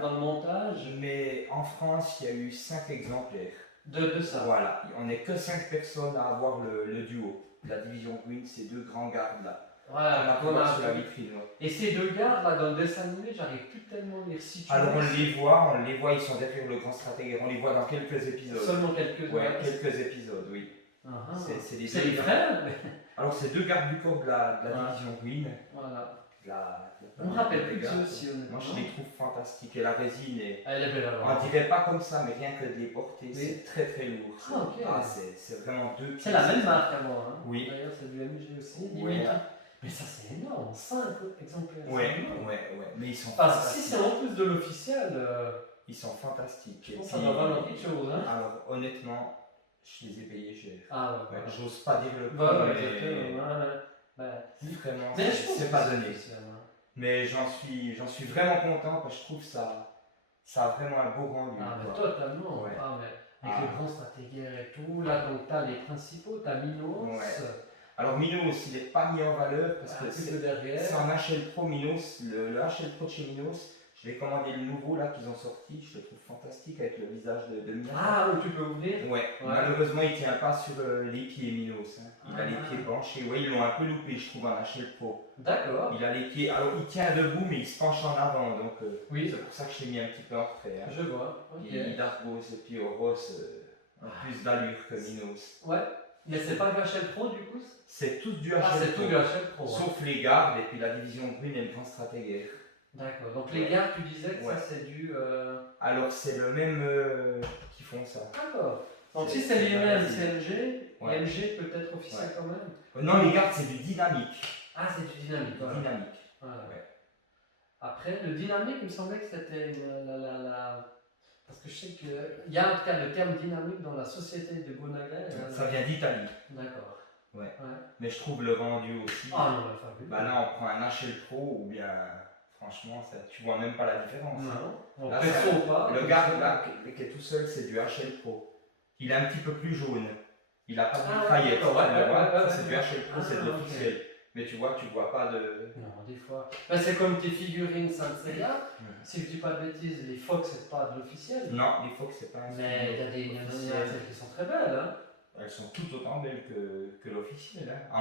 dans le montage. Mais en France, il y a eu 5 exemplaires. De ça. Voilà, on n'est que 5 personnes à avoir le duo. La division Green, ces 2 grands gardes là. Voilà, on a sur la vitrine. Et ces 2 gardes là, dans le dessin animé, j'arrive plus tellement à les situer. Alors on les voit, ils sont derrière le grand stratège. On les voit dans quelques épisodes. Seulement quelques. Ouais, quelques épisodes, oui. C'est les frères. Alors c'est 2 gardes du corps de la division Green. Voilà. On me rappelle plus de ceux aussi, moi je les trouve fantastiques et la résine elle est belle alors. On dirait pas comme ça, mais rien que de les porter, c'est très très lourd. C'est vraiment 2 pièces. C'est la même marque avant, hein. Oui. D'ailleurs c'est du MG aussi. Ouais. Mais ça c'est énorme, 5 exemplaires. Ouais. Mais ils sont fantastiques. Si c'est en plus de l'officiel, ils sont fantastiques. Je pense que ça va valoir quelque chose, hein. Alors honnêtement, je les ai payés cher. Ouais. J'ose pas dire le prix, vraiment, c'est pas donné. Mais j'en suis vraiment content parce que je trouve ça a vraiment un beau rendu. Totalement. Ouais. Avec le grand stratégaire et tout, là donc t'as les principaux, t'as Minos. Ouais. Alors Minos, il n'est pas mis en valeur parce que c'est en HL Pro Minos, le HL Pro de chez Minos. Je vais commander le nouveau là qu'ils ont sorti, je le trouve fantastique avec le visage de Minos. Où tu peux ouvrir. Ouais. Malheureusement il tient pas sur les pieds Minos. Hein. Il a les pieds penchés. Ils l'ont un peu loupé je trouve en HL Pro. D'accord. Il a les pieds. Alors il tient debout mais il se penche en avant donc c'est pour ça que je l'ai mis un petit peu en retrait. Hein. Je vois. Il d'Argos et puis Oros plus d'allure que Minos. Ouais. Mais c'est pas du HL Pro du coup? C'est tout du HL Pro. C'est tout du HL Pro. Sauf les gardes et puis la division brune et le grand stratégaire. D'accord. Donc les gardes, tu disais que ça c'est du. Alors c'est le même qui font ça. D'accord. Donc si c'est les mêmes CMG, MG peut être officiel quand même. Non, les gardes c'est du dynamique. C'est du dynamique. Voilà. Dynamique. Voilà. Après, le dynamique, il me semblait que c'était parce que je sais qu'il y a en tout cas le terme dynamique dans la société de Gonaga. Ça vient d'Italie. D'accord. Ouais. Mais je trouve le rendu aussi. Non, fabuleux. Là, on prend un HL Pro ou bien. Franchement, tu vois même pas la différence. Non, Là, perso ou pas. Le gars là, qui est tout seul, c'est du HL Pro. Il est un petit peu plus jaune. Il a pas de mitraillette. Ça, c'est du HL Pro, c'est de l'officiel. Mais tu vois pas de. Non, des fois. Ben, c'est comme tes figurines Saint-Seiya. Si je dis pas de bêtises, les Fox, c'est pas de l'officiel. Non, les Fox, c'est pas un. Mais il y a des celles qui sont très belles. Hein. Elles sont tout autant belles que l'officiel, hein, à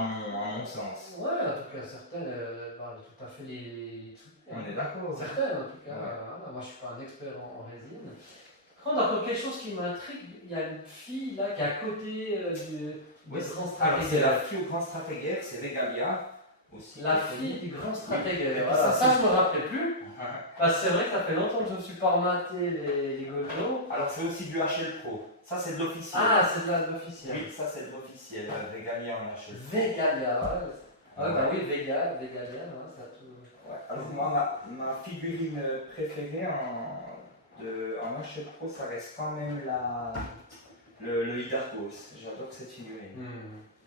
mon sens. Ouais, en tout cas, certaines valent tout à fait les trucs. On est d'accord. Certaines, en tout cas. Ouais. Moi, je suis pas un expert en résine. Par contre, encore quelque chose qui m'intrigue, il y a une fille là qui est à côté du grand stratègue. C'est la fille au grand stratègue, c'est Regalia aussi. La fille du grand stratègue. Oui. Voilà, ça, je me rappelais plus. Parce que c'est vrai que ça fait longtemps que je ne me suis pas rematé les Goldo. Alors, c'est aussi du HL Pro. Ça, c'est de l'officiel. Ah, c'est de l'officiel. Oui, ça, c'est de l'officiel. Regalia en HL Pro. Vegalia, ouais. Ah, bah oui, Vegalia, ça a tout. Ouais. Alors, moi, ma figurine préférée en HL Pro, ça reste quand même le Hidalgos. J'adore cette figurine.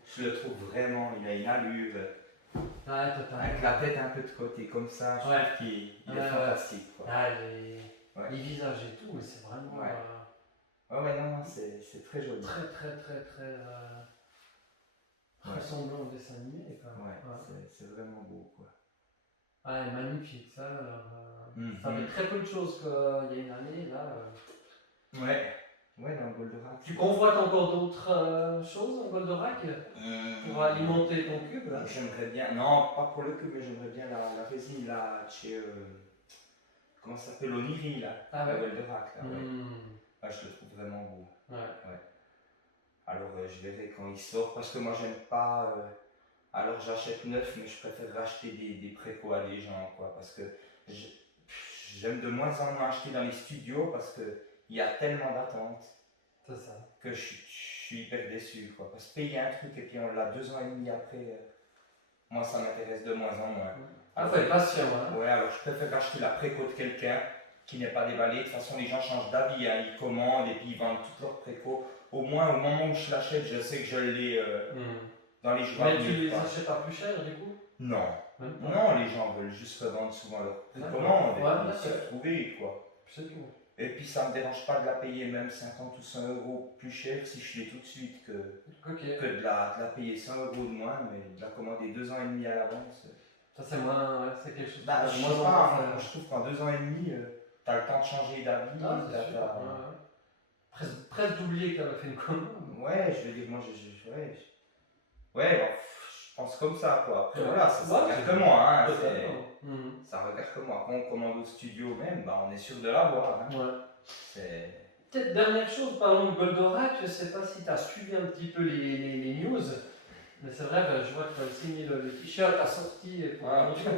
Je le trouve vraiment, il a une allure. Ouais, totalement. Avec la tête un peu de côté, comme ça, je trouve qu'il est fantastique. Quoi. Ah, les visages et tout, mais c'est vraiment. Non, c'est très joli. Très ressemblant au dessin animé. C'est vraiment beau. Quoi. Ah, magnifique, ça. Ça fait très peu de choses qu'il y a une année, là. Ouais, dans Goldorak. Tu convoites encore d'autres choses en Goldorak pour alimenter ton cube là? J'aimerais bien, non, pas pour le cube, mais j'aimerais bien la résine là, chez. Comment ça s'appelle? Oniri là, Goldorak là. Je le trouve vraiment beau. Ouais. Alors je verrai quand il sort, parce que moi j'aime pas. Alors j'achète neuf, mais je préfère racheter des précos à des gens, quoi, parce que j'aime de moins en moins acheter dans les studios parce que. Il y a tellement d'attentes que je suis hyper déçu. Quoi. Parce que payer un truc et puis on l'a 2 ans et demi après, moi ça m'intéresse de moins en moins. Il faut être patient. Hein. Ouais, alors je préfère acheter la préco de quelqu'un qui n'est pas déballé. De toute façon, les gens changent d'avis, hein. Ils commandent et puis ils vendent toutes leurs préco. Au moins, au moment où je l'achète, je sais que je l'ai dans les jours. Mais tu les achètes pas plus cher du coup? Non. Non, les gens veulent juste revendre souvent leurs précommandes et puis se retrouver, quoi. C'est tout. Et puis ça ne me dérange pas de la payer même 50 ou 100 euros plus cher si je l'ai tout de suite que de la payer 100 euros de moins, mais de la commander 2 ans et demi à l'avance. Ça c'est moins, c'est quelque chose. Je trouve qu'en 2 ans et demi, tu as le temps de changer d'avis. Presque d'oublier que tu avais fait une commande. Ouais, je veux dire, moi je pense comme ça quoi. Après voilà, ça regarde que moi. Hein, ça regarde que moi. Quand on commande au studio même, on est sûr de l'avoir. Hein. Peut-être dernière chose, parlons de Goldorak, je ne sais pas si tu as suivi un petit peu les news, mais c'est vrai, je vois que tu as aussi mis le t-shirt assorti pour montrer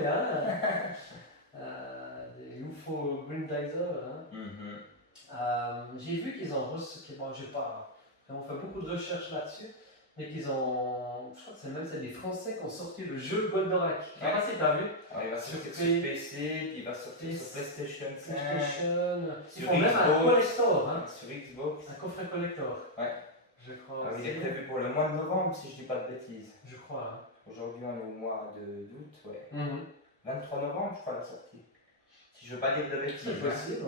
des UFO Grindizer. J'ai vu qu'ils ont reçu, on fait beaucoup de recherches là-dessus, mais qu'ils ont, je crois que c'est des Français qui ont sorti le jeu Goldorak. Je ne sais pas si tu as vu. Il va sortir sur PC, il va sortir sur PlayStation 5, ils font même un collector, sur Xbox. Un coffret collector. Je crois. Il est prévu pour le mois de novembre, si je dis pas de bêtises. Je crois. Aujourd'hui, on est au mois d'août, 23 novembre, je crois, la sortie. Si je veux pas dire de bêtises. C'est possible,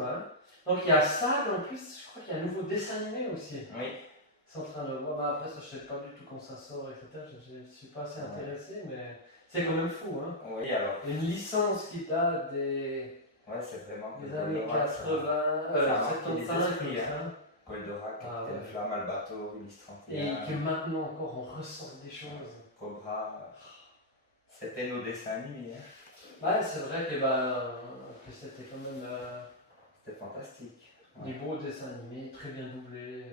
Donc il y a ça, et en plus, je crois qu'il y a un nouveau dessin animé aussi. Oui. C'est en train de voir. Après, ça, je sais pas du tout quand ça sort, etc. Je ne suis pas assez intéressé, mais c'est quand même fou, hein. Oui, alors. Une licence qui date des. C'est vraiment. Des années 80, 75, tout ça. Goldorak, Capitaine Flamme, Albator, Ulysse 31. Et que maintenant encore on ressort des choses. Cobra. C'était nos dessins animés. C'est vrai que c'était quand même. C'était fantastique. Des beaux dessins animés, très bien doublés.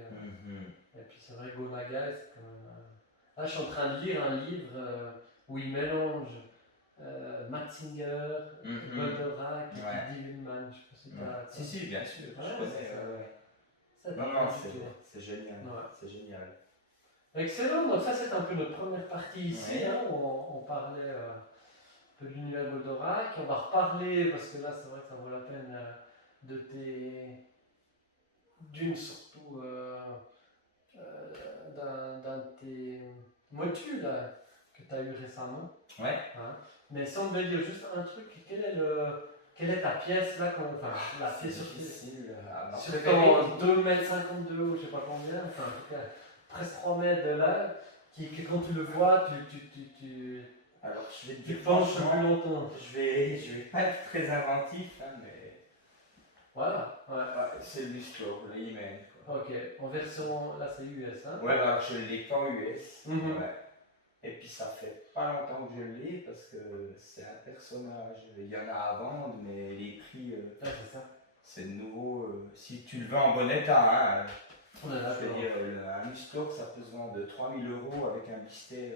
Et puis c'est vrai, Go Nagai, c'est quand même. Là, je suis en train de lire un livre où il mélange Max Singer, Goldorak et Dylan Man. Je sais pas si tu as. Si, bien sûr. Je connais. Non, c'est génial. C'est génial. Excellent, donc ça c'est un peu notre première partie ici, où on parlait de l'univers Goldorak. On va reparler, parce que là c'est vrai que ça vaut la peine surtout d'un de tes modules que tu as eu récemment. Mais si on devait dire juste un truc, quel est Quelle est ta pièce là enfin, la pièce sur Sur ton 2,50 m de haut, je sais pas combien, enfin en tout cas presque 3 mètres de là, que quand tu le vois, Alors je vais te tu dire penches franchement, plus longtemps. je vais pas être très inventif, hein, mais Voilà, ouais. c'est l'histoire, le email. Ok, en version, là c'est US, hein? Ouais, alors je l'ai qu'en US. Mhm. Ouais. Et puis ça fait pas longtemps que je l'ai parce que c'est un personnage. Il y en a à vendre, mais les prix, Ouais, c'est ça. c'est de nouveau. Si tu le veux en bon état, hein, On est là, je veux dire, un Musclor ça peut se vendre de 3 000 € avec un blister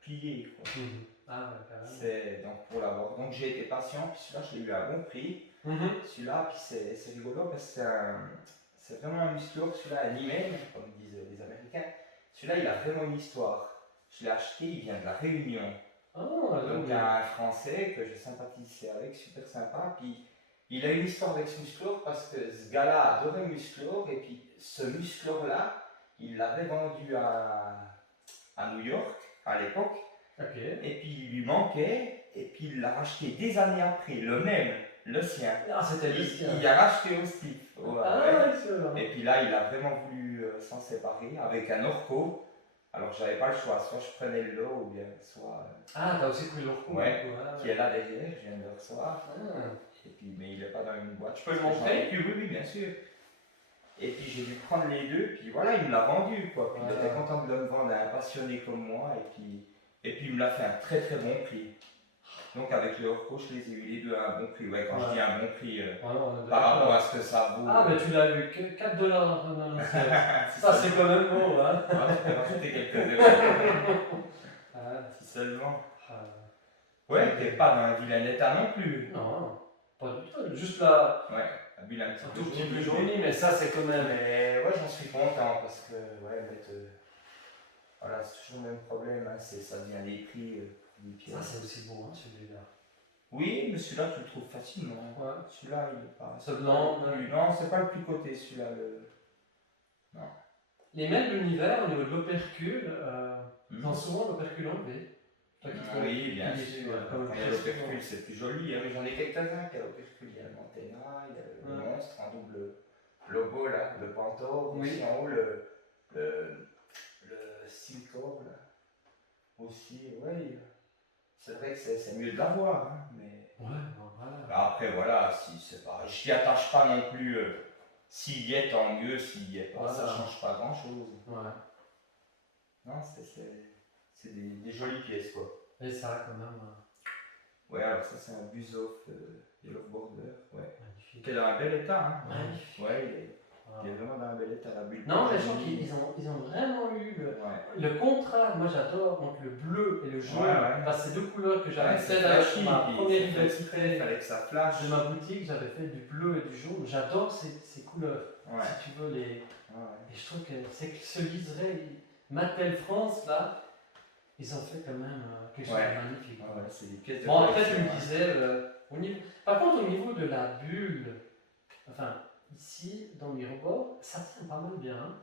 plié. Quoi. Mhm. Ah ouais, carrément. C'est donc pour l'avoir. Donc j'ai été patient, puis celui-là je l'ai eu à bon prix. Mhm. Celui-là, puis c'est rigolo parce que c'est vraiment un Musclor, celui-là un email, comme disent les Américains. Celui-là il a vraiment une histoire. Je l'ai acheté, il vient de la Réunion. Oh, Donc un Français que je sympathisais avec, super sympa. Puis il a une histoire avec ce Musclor parce que ce gars-là adorait Musclor et puis ce Musclor-là, il l'avait vendu à New York à l'époque. Ok. Et puis il lui manquait et puis il l'a racheté des années après, le même, le sien. Ah, c'était le sien. Il a racheté aussi. Ouais, Ah, ouais. excellent. Et puis là, il a vraiment voulu s'en séparer avec un Orco. Alors j'avais pas le choix, soit je prenais le lot ou bien soit. Ah, t'as aussi pris l'orco. Ouais, qui est là derrière, je viens de le recevoir. Ah. Et puis, mais il est pas dans une boîte. Tu peux le montrer? Oui, bien sûr. Et puis j'ai dû prendre les deux, puis voilà, il me l'a vendu quoi. Puis il était content de le vendre à un passionné comme moi, et puis il me l'a fait à un très très bon prix. Donc avec le Orco, je les ai eu les deux à un bon prix. Ouais, quand je dis un bon prix, par rapport à ce que ça vaut. Ah, mais tu l'as eu que 4 $. Ça, c'est quand même beau, hein? Ah, tu peux rajouter quelques euros. Ah, Si seulement. ah. Ouais, t'es pas dans un vilain état non plus. Non, pas du tout. Juste là, Ouais, un bilan un un tout petit peu jauni, mais ça, c'est quand même. Mais ouais, j'en suis content parce que, ouais, voilà, c'est toujours le même problème, hein, ça devient des prix des pièces. Ça, c'est aussi beau, hein, celui-là. Oui, mais celui-là, tu le trouves facilement. Ouais. Celui-là, il est pas. Ce blanc, Non, c'est pas le plus coté, celui-là. Non. Les mêmes l'univers, au niveau de l'opercule, ils ont Mhm. souvent l'opercule enlevé. Toi qui trouves Oui, bien qu'il est, sûr. comme Quand il y a l'opercule, c'est plus joli. Hein, mais j'en ai quelques-uns qui a l'opercule. Il y a le Montena, il y a le monstre en double logo, là, le Pantore. Oui. Aussi en haut, le Silcor, là. Aussi, oui. C'est vrai que c'est mieux de l'avoir, hein, mais. Ouais, voilà. Après, voilà, si c'est pas. Je n'y attache pas non plus. S'il y est, tant mieux. S'il y est pas, Voilà. ça change pas grand chose. Ouais. Non, c'est des jolies pièces, quoi. Et ça, quand même, Ouais, alors ça, c'est un Buzoff Yellow Border. Ouais. magnifique. Qui est dans un bel état, hein. Magnifique. Ouais, Wow. il est vraiment dans un bel état, la bulle. Non, mais je trouve qu'ils ont vraiment eu Ouais. le contrat. Moi, j'adore entre le bleu et le jaune. Ouais, ouais. Parce que c'est deux couleurs que j'avais Ouais, fait c'est dans flashy, ma puis première c'est fait identité exprès, fallait que ça flash. de ma boutique. J'avais fait du bleu et du jaune. J'adore ces couleurs. Ouais. Si tu veux les. Ouais. Et je trouve que c'est que ce liseré, Mattel France, là, ils ont fait quand même quelque chose Ouais. de magnifique. Ouais, c'est des pièces de Bon, après, tu collection, me hein. disais, au niveau... par contre, au niveau de la bulle, enfin, ici, dans le miroir, ça tient pas mal bien. Hein.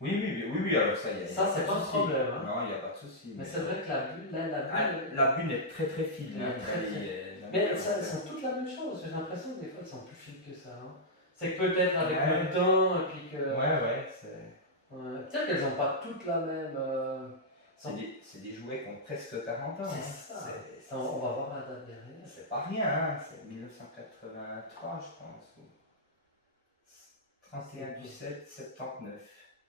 Oui, alors ça, il y a. Ça, c'est pas un problème. Hein. Non, il n'y a pas de souci. Mais c'est vrai que la bulle, là, la Ah, bulle. la bulle est très très fine. Elle est hein. très, très- Elle est- Mais ça, elles sont toutes la même chose. J'ai l'impression que des fois, elles sont plus fines que ça. Hein. C'est que peut-être avec Ouais. le temps, et puis que. Ouais, c'est. Ouais. Tu sais qu'elles n'ont pas toutes la même. C'est des jouets qui ont presque 40 ans. C'est hein. ça. C'est- On va voir la date derrière. C'est pas rien, hein. C'est 1983, je pense. Ou 31 du 7, 79.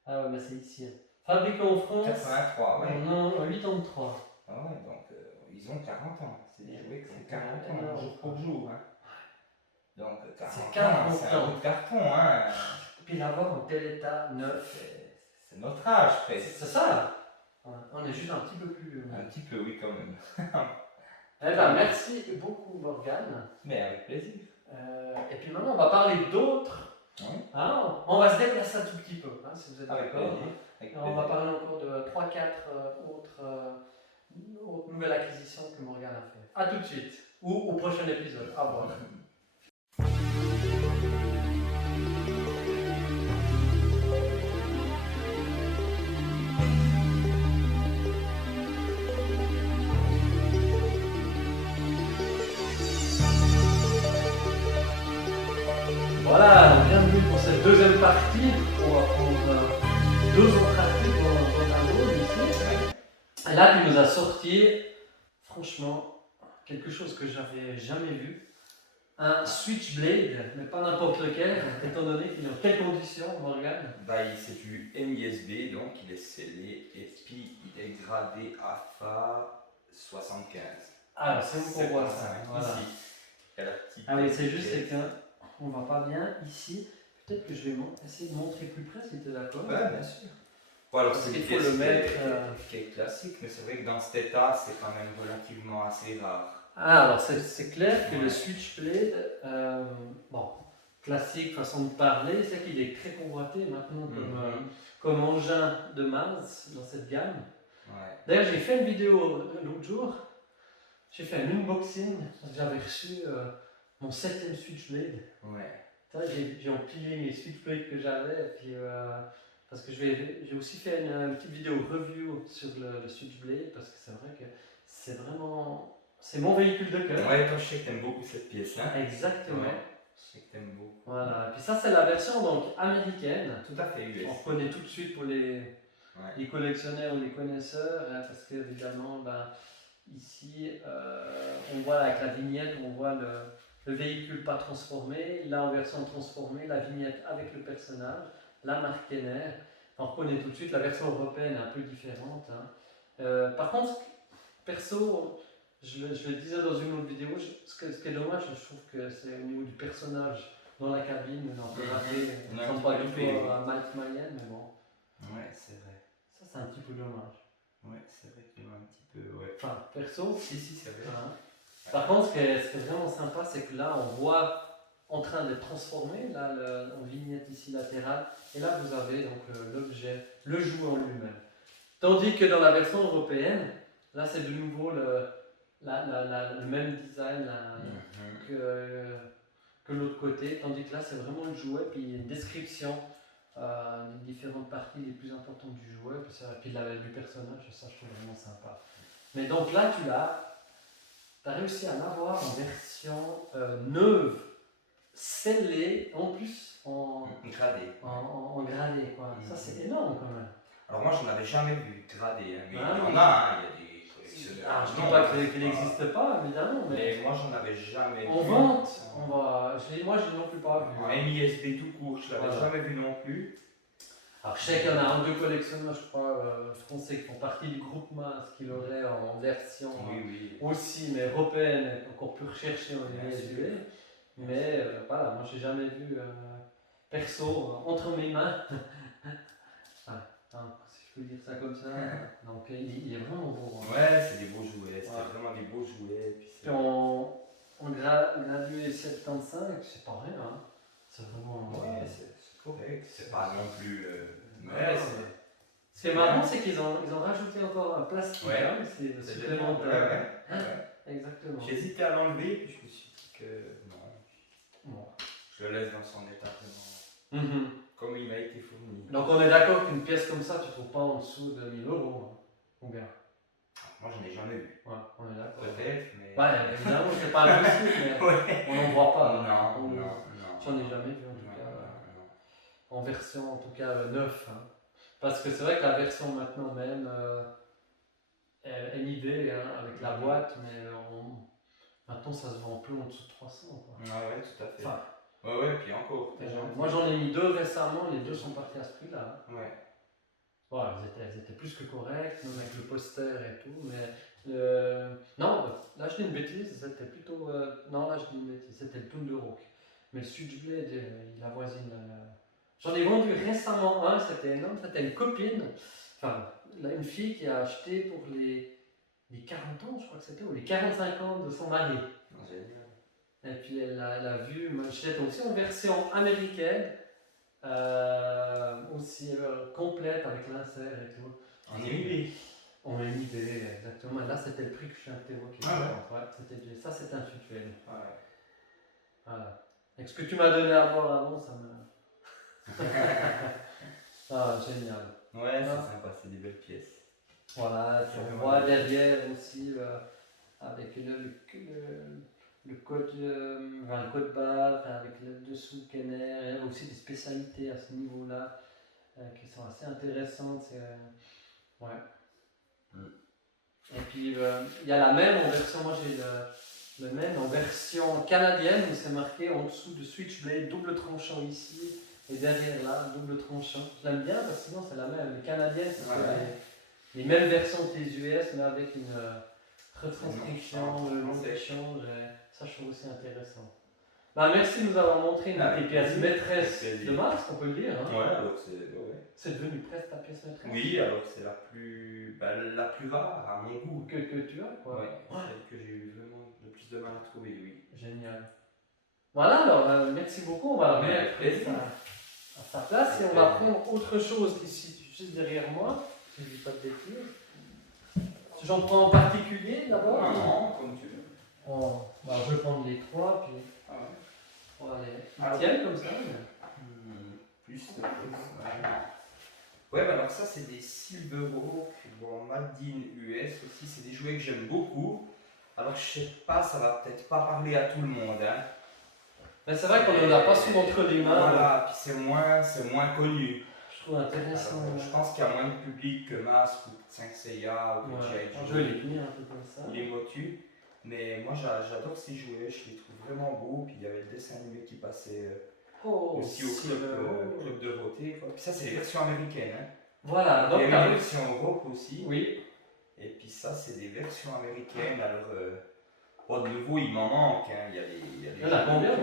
Ah ouais, mais c'est ici. Hein. Fabriqué en France. 83, ouais. En 83. Ah ouais, donc ils ont 40 ans. C'est des jouets qui ont C'est 40 40 ans, ans. jour pour jour. Hein. Donc 40 C'est ans, 40 c'est un ans. bout de carton. Hein. Puis l'avoir en tel état neuf. C'est notre âge presque. C'est ça. Ouais, on est juste un petit peu plus. Un petit peu, oui, quand même. Eh ben, merci beaucoup, Morgane. Mais avec plaisir. Et puis maintenant, on va parler d'autres. Oui. Hein, on va se déplacer un tout petit peu, hein, si vous êtes Avec d'accord. plaisir. Avec On va plaisir. parler encore de 3-4 autres nouvelles acquisitions que Morgane a fait. A tout de suite. Ou au prochain épisode. Au revoir. bienvenue pour cette deuxième partie. On va prendre deux autres articles dans la zone ici. Et là, tu nous as sorti, franchement, quelque chose que j'avais jamais vu. Un switchblade, mais pas n'importe lequel, étant donné qu'il est en quelles conditions, Morgane? C'est du MISB, donc il est scellé et puis il est gradé AFA 75. Alors, c'est où qu'on voit ça. Voilà. Ici. Il y a la petite Ah oui, c'est juste étiquette. qu'on ne voit pas bien ici. Peut-être que je vais essayer de montrer plus près si tu es d'accord. Ouais, bien sûr. Bon, alors Parce c'est qu'il une faut pièce le mettre, qui est classique, mais c'est vrai que dans cet état, c'est quand même relativement assez rare. Ah, alors c'est clair que Ouais. le switchblade, bon, classique façon de parler, c'est qu'il est très convoité maintenant comme engin de masse dans cette gamme. Ouais. D'ailleurs, j'ai fait une vidéo l'autre jour, j'ai fait un unboxing, j'avais reçu mon 7e switchblade. Ouais. J'ai empilé les switchblades que j'avais, puis parce que j'ai aussi fait une petite vidéo review sur le switchblade, parce que c'est vrai que c'est vraiment, c'est mon véhicule de cœur. Ouais, toi je sais que t'aimes beaucoup cette pièce là. Exactement. Ouais, je sais que t'aimes beaucoup. Voilà, et puis ça c'est la version donc américaine. Tout à fait US. On reconnaît tout de suite pour les collectionneurs ou les connaisseurs, hein, parce que évidemment, ici, on voit avec la vignette, on voit le véhicule pas transformé, là en version transformée, la vignette avec le personnage, la marque Kenner. On reconnaît tout de suite, la version européenne est un peu différente. Hein. Par contre, perso, je le disais dans une autre vidéo, ce qui est dommage, je trouve que c'est au niveau du personnage dans la cabine, on peut rappeler, On a ça un ressemble petit pas peu du loupé, tout oui. à Mike Mayen, mais bon, Ouais, c'est vrai. ça c'est un petit peu dommage. Ouais, c'est vrai qu'il y a un petit peu. Ouais. Enfin, perso, Si, c'est vrai. voilà. Par contre, ce qui est vraiment sympa, c'est que là, on voit en train d'être transformé, là, en vignette ici latérale, et là, vous avez donc l'objet, le jouet en lui-même. Tandis que dans la version européenne, là, c'est de nouveau le même design que l'autre côté, tandis que là, c'est vraiment le jouet, puis il y a une description des différentes parties les plus importantes du jouet, puis du personnage, ça, je trouve vraiment sympa. Mais donc là, tu as réussi à l'avoir en version neuve, scellée, en plus en gradé. Quoi. Ça, c'est énorme quand même. Alors, moi, j'en avais jamais vu gradé, hein, mais Ah, il y en oui. a, hein, il y a des collectionneurs. Alors, je ne Non, dis pas qu'il n'existe pas, évidemment, mais Mais moi, j'en avais jamais en vu. vente, moi, je l'ai non plus pas vu. En MISB tout court, je l'avais Voilà. jamais vu non plus. Alors, je sais qu'il y en a un ou deux collectionneurs, je crois, français qui font partie du groupement, ce qu'il aurait en version Oui. aussi, mais européenne, encore plus recherchée en Bien sûr. MSB. Mais voilà, moi, j'ai jamais vu perso entre mes mains. Si je peux dire ça comme ça. Donc, il est vraiment beau. Hein. Ouais, c'est des beaux jouets, c'était Ouais. vraiment des beaux jouets. Puis Puis en gradué 75, c'est pas rien. Hein. C'est vraiment. Ouais, c'est correct, c'est pas non plus. Mais Ouais, Ce qui est marrant, c'est qu'ils ont rajouté encore un plastique. Ouais. Hein, c'est c'est supplémentaire. ouais. Exactement. J'hésitais à l'enlever, puis je me suis dit que non, Bon. je le laisse dans son état vraiment comme il m'a été fourni. Donc on est d'accord qu'une pièce comme ça, tu ne trouves pas en dessous de 1000 euros. Hein. Ou bien. Moi, j'en ai jamais vu. Ouais, on est d'accord. Peut-être, mais. Ouais, évidemment, c'est pas impossible, mais Ouais. on n'en voit pas. Non. J'en ai jamais vu en tout cas. Non. En version en tout cas neuf. Hein. Parce que c'est vrai que la version maintenant même MIB hein, avec la boîte, mais maintenant ça se vend plus en dessous de 300. Quoi. Ah ouais, tout à fait. Enfin, ouais, puis encore. moi j'en ai mis 2 récemment, les 2 sont partis à ce prix-là. Hein. Ouais. Ouais, elles étaient plus que correctes, même avec le poster et tout, mais non, là je dis une bêtise, c'était plutôt. Non, là je dis une bêtise, c'était le Toon de Rock. Mais le Switchblade, il avoisine. J'en ai vendu récemment un, c'était énorme, c'était une copine, enfin, une fille qui a acheté pour les 40 ans, je crois que c'était, ou les 45 ans de son mari. Génial. Et puis elle a vu, moi j'étais aussi en version américaine. Aussi complète avec l'insert et tout. En MIB. On a une idée, exactement. Et là, c'était le prix que je suis évoqué. Ouais, ça, c'était un succès. Ouais. Voilà. Et ce que tu m'as donné à voir avant, ça me. Ah, génial. Ouais, c'est sympa, c'est des belles pièces. Voilà, tu vois derrière aussi, avec le code barre avec le dessous Kenner. Il y a aussi des spécialités à ce niveau-là qui sont assez intéressantes. Ouais. Et puis il y a la même en version, moi j'ai le même en version canadienne où c'est marqué en dessous de Switchblade double tranchant ici et derrière là double tranchant. Je l'aime bien parce que sinon c'est la même. Les canadiennes c'est les mêmes versions que les US mais avec une retranscription, le long d'échange. Ça je trouve aussi intéressant. Bah, merci de nous avoir montré tes pièces maîtresses de masque, on peut le dire. Hein. Ouais, alors c'est devenu presque ta pièce maîtresse. Oui, alors c'est la plus rare à mon goût. Que tu as, quoi. Ouais, celle que j'ai eu vraiment le plus de mal à trouver, oui. Génial. Voilà, alors merci beaucoup. On va la mettre à sa place et on va prendre autre chose ici, juste derrière moi, si je ne dis pas de bêtises. J'en prends en particulier d'abord. Non, comme tu veux. Bah, je vais prendre les trois, puis on va les tiennent comme ça. Plus de ouais, bah alors ça c'est des Silvero, bon, Made in US aussi, c'est des jouets que j'aime beaucoup. Alors je sais pas, ça va peut-être pas parler à tout le monde. Hein. Mais c'est vrai qu'on n'en a pas souvent entre les mains. Voilà, puis c'est moins connu. Je trouve intéressant. Alors, je pense qu'il y a moins de public que Mask ou 5 Seiya ou G.I. Joe. Je vais les tenir un peu comme ça. Ou les Motu. Mais moi j'adore ces jouets, je les trouve vraiment beaux. Puis il y avait le dessin animé qui passait aussi au club de Roté. Puis ça c'est les versions américaines. Hein. Voilà, donc il y a la version Europe aussi. Oui. Et puis ça c'est des versions américaines. Alors de nouveau il m'en manque. Hein. Il y en a combien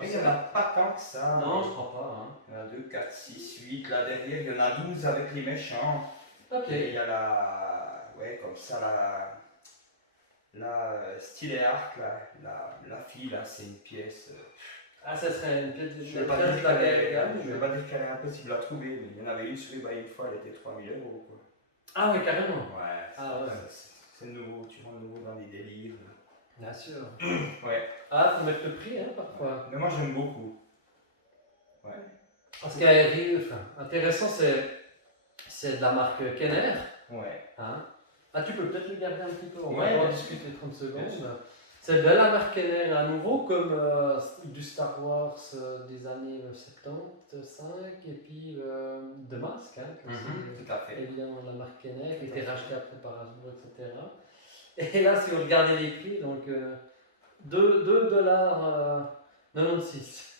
il n'y en a pas tant que ça. Non, je crois pas. Hein. Il y en a 2, 4, 6, 8. Là derrière il y en a 12 avec les méchants. Ok. Et il y a comme ça la stylet arc, la fille là, c'est une pièce. Ça serait une pièce de je ne vais pas dire qu'elle est impossible à trouver, mais il y en avait une sur eBay une fois, elle était 3000 €. Quoi. Ah ouais, carrément. Ouais, c'est nouveau, tu rentres nouveau dans les délires. Bien sûr. Ouais. Faut mettre le prix parfois. Mais moi j'aime beaucoup. Ouais. Ce qui est intéressant, c'est de la marque Kenner. Ouais. Hein? Tu peux peut-être le garder un petit peu, on va en discuter 30 secondes. C'est de la marque Kenner à nouveau, comme du Star Wars des années 75 et puis de Mask, tout à fait. Évidemment la marque Kenner qui a été rachetée après par Hasbro, etc. Et là, si vous regardez les prix, donc $2,96.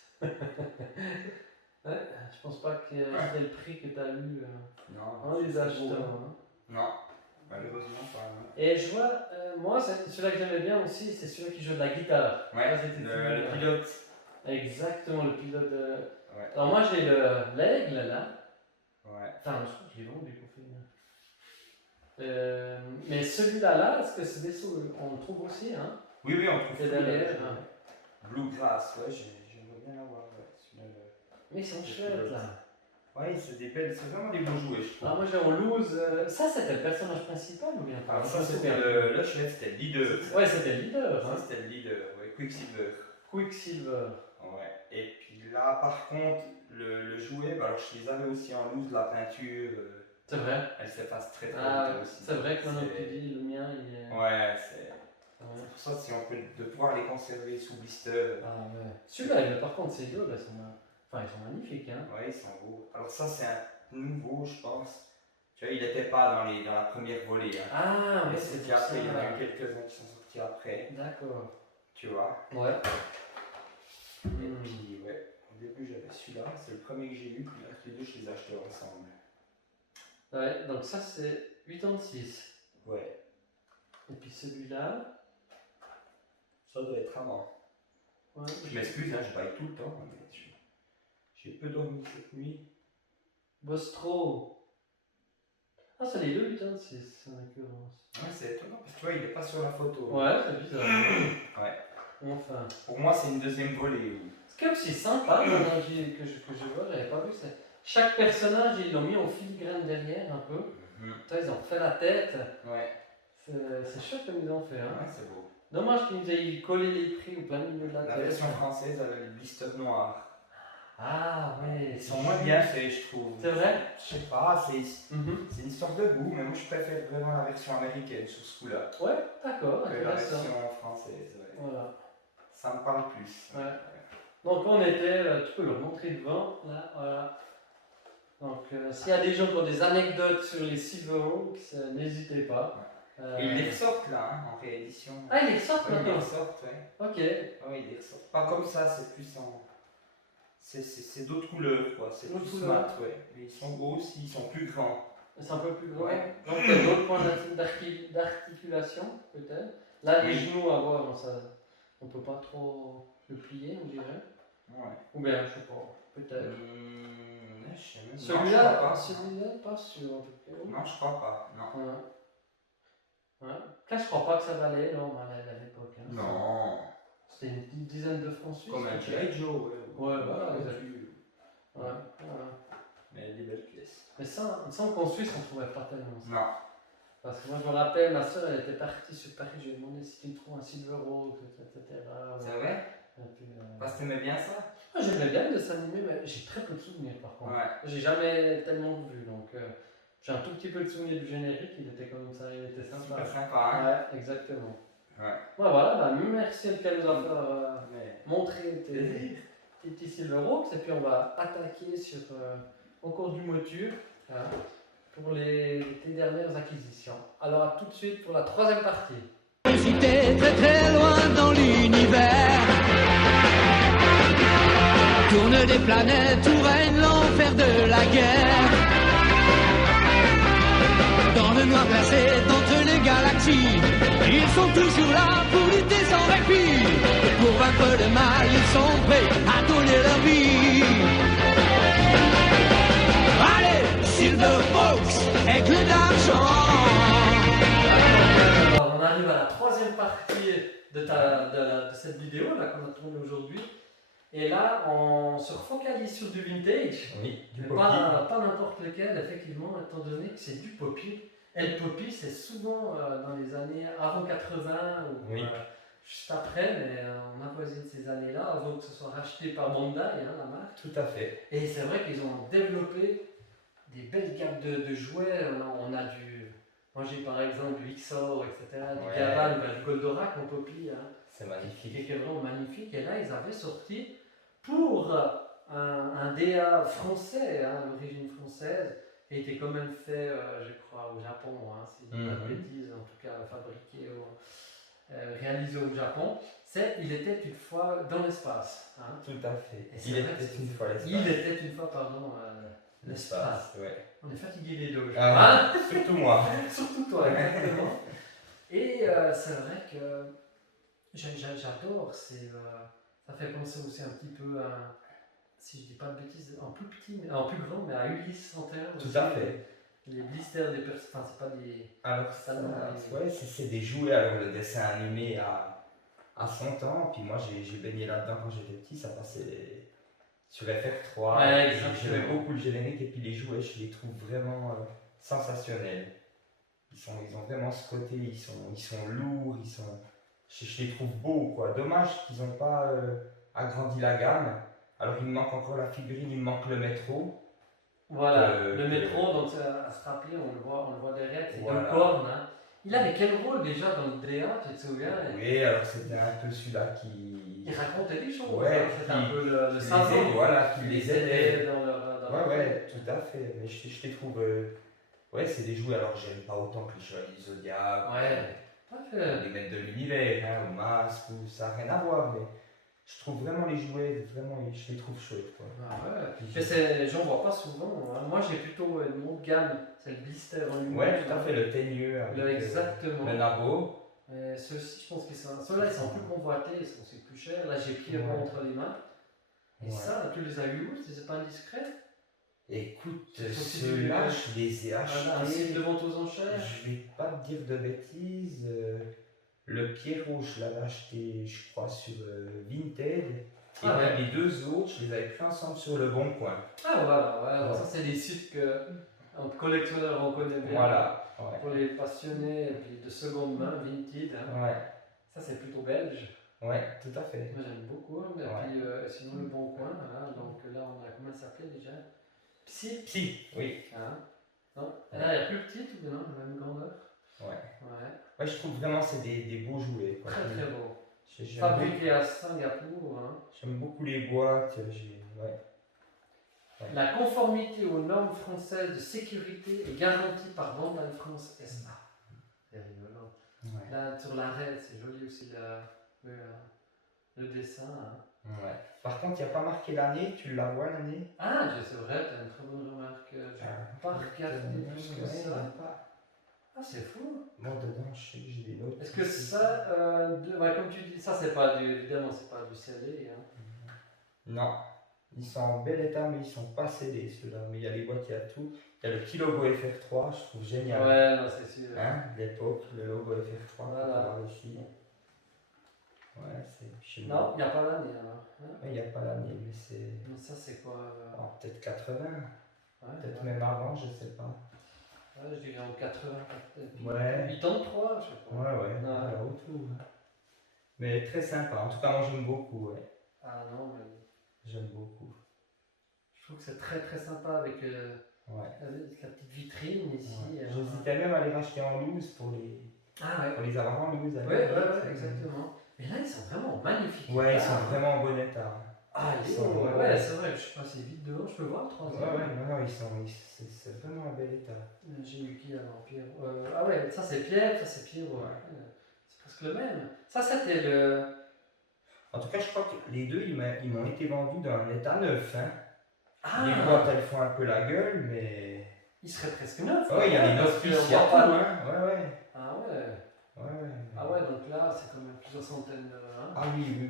Je pense pas que c'était le prix que tu as eu en les achetant. Non. Malheureusement pas. Hein. Et je vois, moi, celui-là que j'aimais bien aussi, c'est celui qui joue de la guitare. Ouais, le pilote. Exactement, le pilote de... Ouais. Alors moi j'ai l'aigle là. Ouais. Enfin, je crois que je l'ai vendu pour finir. Mais celui-là, est-ce que ce vaisseau, on le trouve aussi, hein? Oui, on trouve tout derrière. Bluegrass, ouais, j'aimerais bien l'avoir. Ouais. Mais ils sont chouettes là. Oui, c'est vraiment des bons jouets, je trouve. Alors moi j'ai en loose. Ça c'était le personnage principal ou bien pas? Ça c'était le chef, c'était le leader. Ouais, c'était le leader. Ça c'était le leader, ouais, Quicksilver. Quicksilver. Ouais, et puis là par contre, le jouet, alors je les avais aussi en loose, la peinture. C'est vrai. Elle s'efface très vite aussi. C'est vrai que le mien il est. Ouais, c'est pour ça si on peut de pouvoir les conserver sous blister. Ah ouais. Celui-là, par contre, ces deux là, ils sont magnifiques, hein. Ouais, ils sont beaux. Alors ça c'est un nouveau, je pense. Tu vois, il n'était pas dans la première volée. Hein. Ah ouais, c'est ça. Il y en a eu quelques-uns qui sont sortis après. D'accord. Tu vois. Ouais. Et puis ouais, au début j'avais celui-là, c'est le premier que j'ai eu, puis les deux je les ai achetés ensemble. Ouais, donc ça c'est 86. Ouais. Et puis celui-là. Ça doit être avant. Ouais, je m'excuse, hein, je baille tout le temps. J'ai peu dormi cette nuit. Bostro. Ah, c'est les deux 86 en l'occurrence. Ouais, c'est étonnant parce que tu vois, il n'est pas sur la photo. Ouais, c'est bizarre. Ouais. Enfin. Pour moi, c'est une deuxième volée. Ce qui est aussi sympa, que je vois, j'avais pas vu, c'est chaque personnage, ils l'ont mis en filigrane derrière un peu. Ils ont fait la tête. Ouais. C'est chouette comme ils ont fait. Hein. Ouais, c'est beau. Dommage qu'ils aient collé les prix au plein milieu de la tête. La version française avait les blisters noirs. Ah ouais. Ils sont moins bien faits, je trouve. C'est vrai? Je sais pas, c'est une histoire de goût, mais moi je préfère vraiment la version américaine sur ce coup-là. Ouais, d'accord. Que la version française. Ouais. Voilà. ça me parle plus. Ouais. Donc on était, tu peux le montrer devant, là, voilà. Donc s'il y a des gens qui ont des anecdotes sur les Silverhawks, n'hésitez pas. Et ils les ressortent là, hein, en réédition. Ah, ils les ressortent Oui, ils les maintenant. ressortent, ouais. Ok. Oui, ils les ressortent. Pas comme ça, c'est plus en... C'est d'autres couleurs, quoi. C'est D'autres plus couleurs. mat, ouais. Mais ils sont beaux aussi, ils sont plus grands. C'est un peu plus grand. Ouais. Donc il y a d'autres points d'articulation, peut-être. Là, les Oui. genoux à voir, on peut pas trop le plier, on dirait. Ouais. Ou bien, je sais pas, peut-être. Je sais même. Celui-là, celui-là pas sûr en tout cas. Non, je crois pas. Non. Ouais. Ouais. Là, je crois pas que ça valait, non, à l'époque. Hein. Non. C'était une petite dizaine de francs suisses. Comme un G.I. Joe, ouais. Ouais, voilà, Ouais, exactement. Ouais, voilà. Mais des belles pièces. Mais ça, il me semble qu'en Suisse, on trouvait pas tellement ça. Non. Parce que moi, je me rappelle, ma soeur, elle était partie sur Paris, je lui ai demandé si tu trouves un Silverhawks, etc. C'est vrai? Et puis, Parce que t'aimais bien ça? moi, j'aimais bien le dessin animé, mais j'ai très peu de souvenirs par contre. Ouais. J'ai jamais tellement vu, donc j'ai un tout petit peu de souvenirs du générique, il était comme ça, il était sympa. Super sympa, hein? Ouais, exactement. Ouais. Ouais, voilà, bah, merci de nous avoir Mais... montré tes petits Silverhawks, et puis on va attaquer sur encore du moture hein, pour tes dernières acquisitions. Alors à tout de suite pour la troisième partie. J'étais très très loin dans l'univers. Tourne des planètes où règne l'enfer de la guerre. Dans le noir glacé d'entre les galaxies, ils sont toujours là pour lutter sans répit. Et pour vaincre le mal, ils sont prêts à donner leur vie. Allez, Silverhawks, aigle d'argent. Alors, on arrive à la troisième partie de cette vidéo là qu'on a tournée aujourd'hui. Et là, on se refocalise sur du vintage. Oui, du Mais poppy. pas n'importe lequel, effectivement, étant donné que c'est du poppy. Et le poppy, c'est souvent dans les années avant 80 ou Oui. juste après, mais on avoisine ces années-là, avant que ce soit racheté par Bandai, hein, la marque. Tout à fait. Et c'est vrai qu'ils ont développé des belles gammes de jouets. On a moi j'ai par exemple du XOR, etc., du Ouais. Gavan, du Goldorak en poppy, hein, C'est qui magnifique. est vraiment magnifique. Et là, ils avaient sorti pour un DA français, hein, d'origine française, qui a été quand même fait, je crois, au Japon, hein, si je ne dis pas de bêtises, en tout cas fabriqué, réalisé au Japon. Il était une fois dans l'espace. Hein. Tout à fait. Et c'est Il vrai était que une fois l'espace. Il était une fois, pardon, l'espace. Ouais. On est fatigués les deux. Ah, Hein. surtout moi. Surtout toi, exactement. Et c'est vrai que j'adore. Ça fait penser aussi un petit peu à, si je dis pas de bêtises, en plus petit, en plus grand, mais à Ulysse 101. Tout aussi, à fait. Les blisters des personnes, enfin c'est pas des... Alors, ouais, c'est des jouets. Alors, le dessin animé à son temps. Puis moi, j'ai baigné là-dedans quand j'étais petit. Ça passait sur FR3. Ouais, J'aimais beaucoup le générique. Et puis les jouets, je les trouve vraiment sensationnels. Ils ont vraiment ce côté. Ils sont lourds. Je les trouve beaux, quoi. Dommage qu'ils n'ont pas agrandi la gamme. Alors, il me manque encore la figurine. Il me manque le métro. Voilà, le métro, donc à se rappeler, on le voit derrière, c'est Voilà. deux cornes. Hein. Il avait quel rôle déjà dans le DA, tu te souviens? Oui, alors c'était un peu celui-là qui... Il racontait des choses, Ouais, hein. C'était un peu le qui savant. les aidait, voilà, qui les aidait. dans leur Ouais, tout à fait. Mais je les trouve... ouais, c'est des jouets, alors j'aime pas autant que les Chevaliers du Zodiac. Ouais, parfait. Les Maîtres de l'Univers, hein, ou Masque, ou ça n'a rien à voir, mais je trouve vraiment les jouets, vraiment, je les trouve chouettes, quoi. Ah ouais. Mais j'en vois pas souvent. Hein. Moi j'ai plutôt une autre gamme, c'est le blister en lui-même. Ouais, tout à fait, le teigneux avec exactement. le nabo. Ceux-ci, je pense qu'ils sont. Ceux-là, ils sont plus convoités, ils sont aussi plus chers. Là, j'ai pris entre les mains. Et ça, tu les as eu où? C'est pas indiscret? Écoute, C'est ceux-là, je les ai achetés. Un site de vente aux enchères? Je vais pas te dire de bêtises. Le Pierrot, je l'avais acheté, je crois, sur Vinted. Et ouais. les deux autres, je les avais pris ensemble sur Le Bon Coin. Ah voilà, ouais. Alors ça, c'est des sites que un collectionneur on connaît bien. Voilà. Ouais. Pour les passionnés et puis de seconde main, vintage. Hein. Ouais. Ça, c'est plutôt belge. Ouais, tout à fait. Moi, j'aime beaucoup. Hein. Et puis, sinon, Le Bon Coin. Voilà. Donc là, on a comment ça s'appelait déjà? Psy, oui. Hein. Non. Là, il y a plus petite ou non? La même grandeur? Ouais. Ouais. Ouais, je trouve vraiment c'est des beaux jouets. Quoi. Très très beau. Fabriqué à Singapour. Hein. J'aime beaucoup les boîtes. Ouais. La conformité aux normes françaises de sécurité est garantie par Vandal France SA. C'est rigolo. Ouais. Là, sur l'arrêt, c'est joli aussi le dessin. Hein. Ouais. Par contre, il n'y a pas marqué l'année. Tu la vois l'année? Ah, c'est vrai, tu as une très bonne remarque. Je n'ai pas regardé plus que ça. Ah, c'est fou. Moi, dedans, je sais que j'ai des notes. Est-ce que ça, comme tu dis, ça, c'est pas évidemment, c'est pas du scellé. Hein. Non. Ils sont en bel état, mais ils sont pas scellés ceux-là. Mais il y a les boîtes, il y a tout. Il y a le petit logo FR3, je trouve génial. Ouais, non, c'est sûr. Hein, de l'époque, le logo FR3, voilà. ici. Ouais, c'est chez moi. Non, il n'y a pas l'année alors. Hein. Il n'y a pas l'année, mais c'est. Mais ça, c'est quoi Peut-être 80. Ouais, Peut-être même avant, je sais pas. Ouais, je dirais en 80. Ouais. 83, je sais pas. Ouais. Alors, autour. Mais très sympa. En tout cas, moi, j'aime beaucoup. Ouais. Ah non, mais. J'aime beaucoup. Je trouve que c'est très très sympa avec la petite vitrine ici. Ouais. J'hésitais même à les racheter en loose pour les avoir en loose. Ouais, exactement. Mais là, ils sont vraiment magnifiques. Ouais, ils sont vraiment en bon état. Ah, ils sont. Ouais, c'est vrai, je suis passé vite dehors, je peux voir le troisième. Ouais, c'est vraiment un bel état. J'ai eu qui alors, Pierre? Ah ouais, ça c'est Pierre, ça c'est Pierre. Ouais. C'est presque le même. Ça, c'était le. En tout cas, je crois que les deux, ils m'ont été vendus dans un état neuf. Hein. Ah. Les boîtes, elles font un peu la gueule, mais. Ils seraient presque neufs. Ouais, il y a les neufs qui y a tout, hein. Ouais. Ah ouais. Ouais. Ah ouais, donc là, c'est quand même plusieurs centaines de. Hein. Ah oui.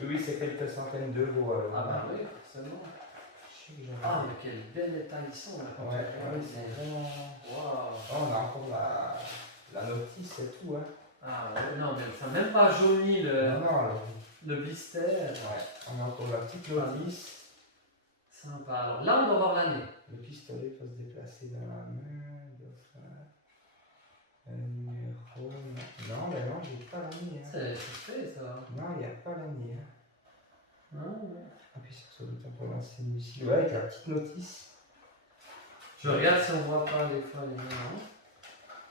Oui, c'est quelques centaines d'euros. Ah bah oui, forcément. Ah, mais quel bel état ils sont là. Ouais, c'est vraiment. Waouh. Oh, on a encore la notice et tout, hein. Ah ouais, non, mais ça n'a même pas jauni le blister. Ouais, on a encore la petite notice. Sympa. Alors là, on doit voir l'année. Le pistolet peut se déplacer dans la main. Numéro. Non, mais non, j'ai pas l'année. Hein. C'est fait ça. Non, il n'y a pas l'année. Hein. Ouais. Appuie sur ce bouton pour lancer une missile. Ouais, avec la petite notice. Je regarde si on voit pas des fois les numéros.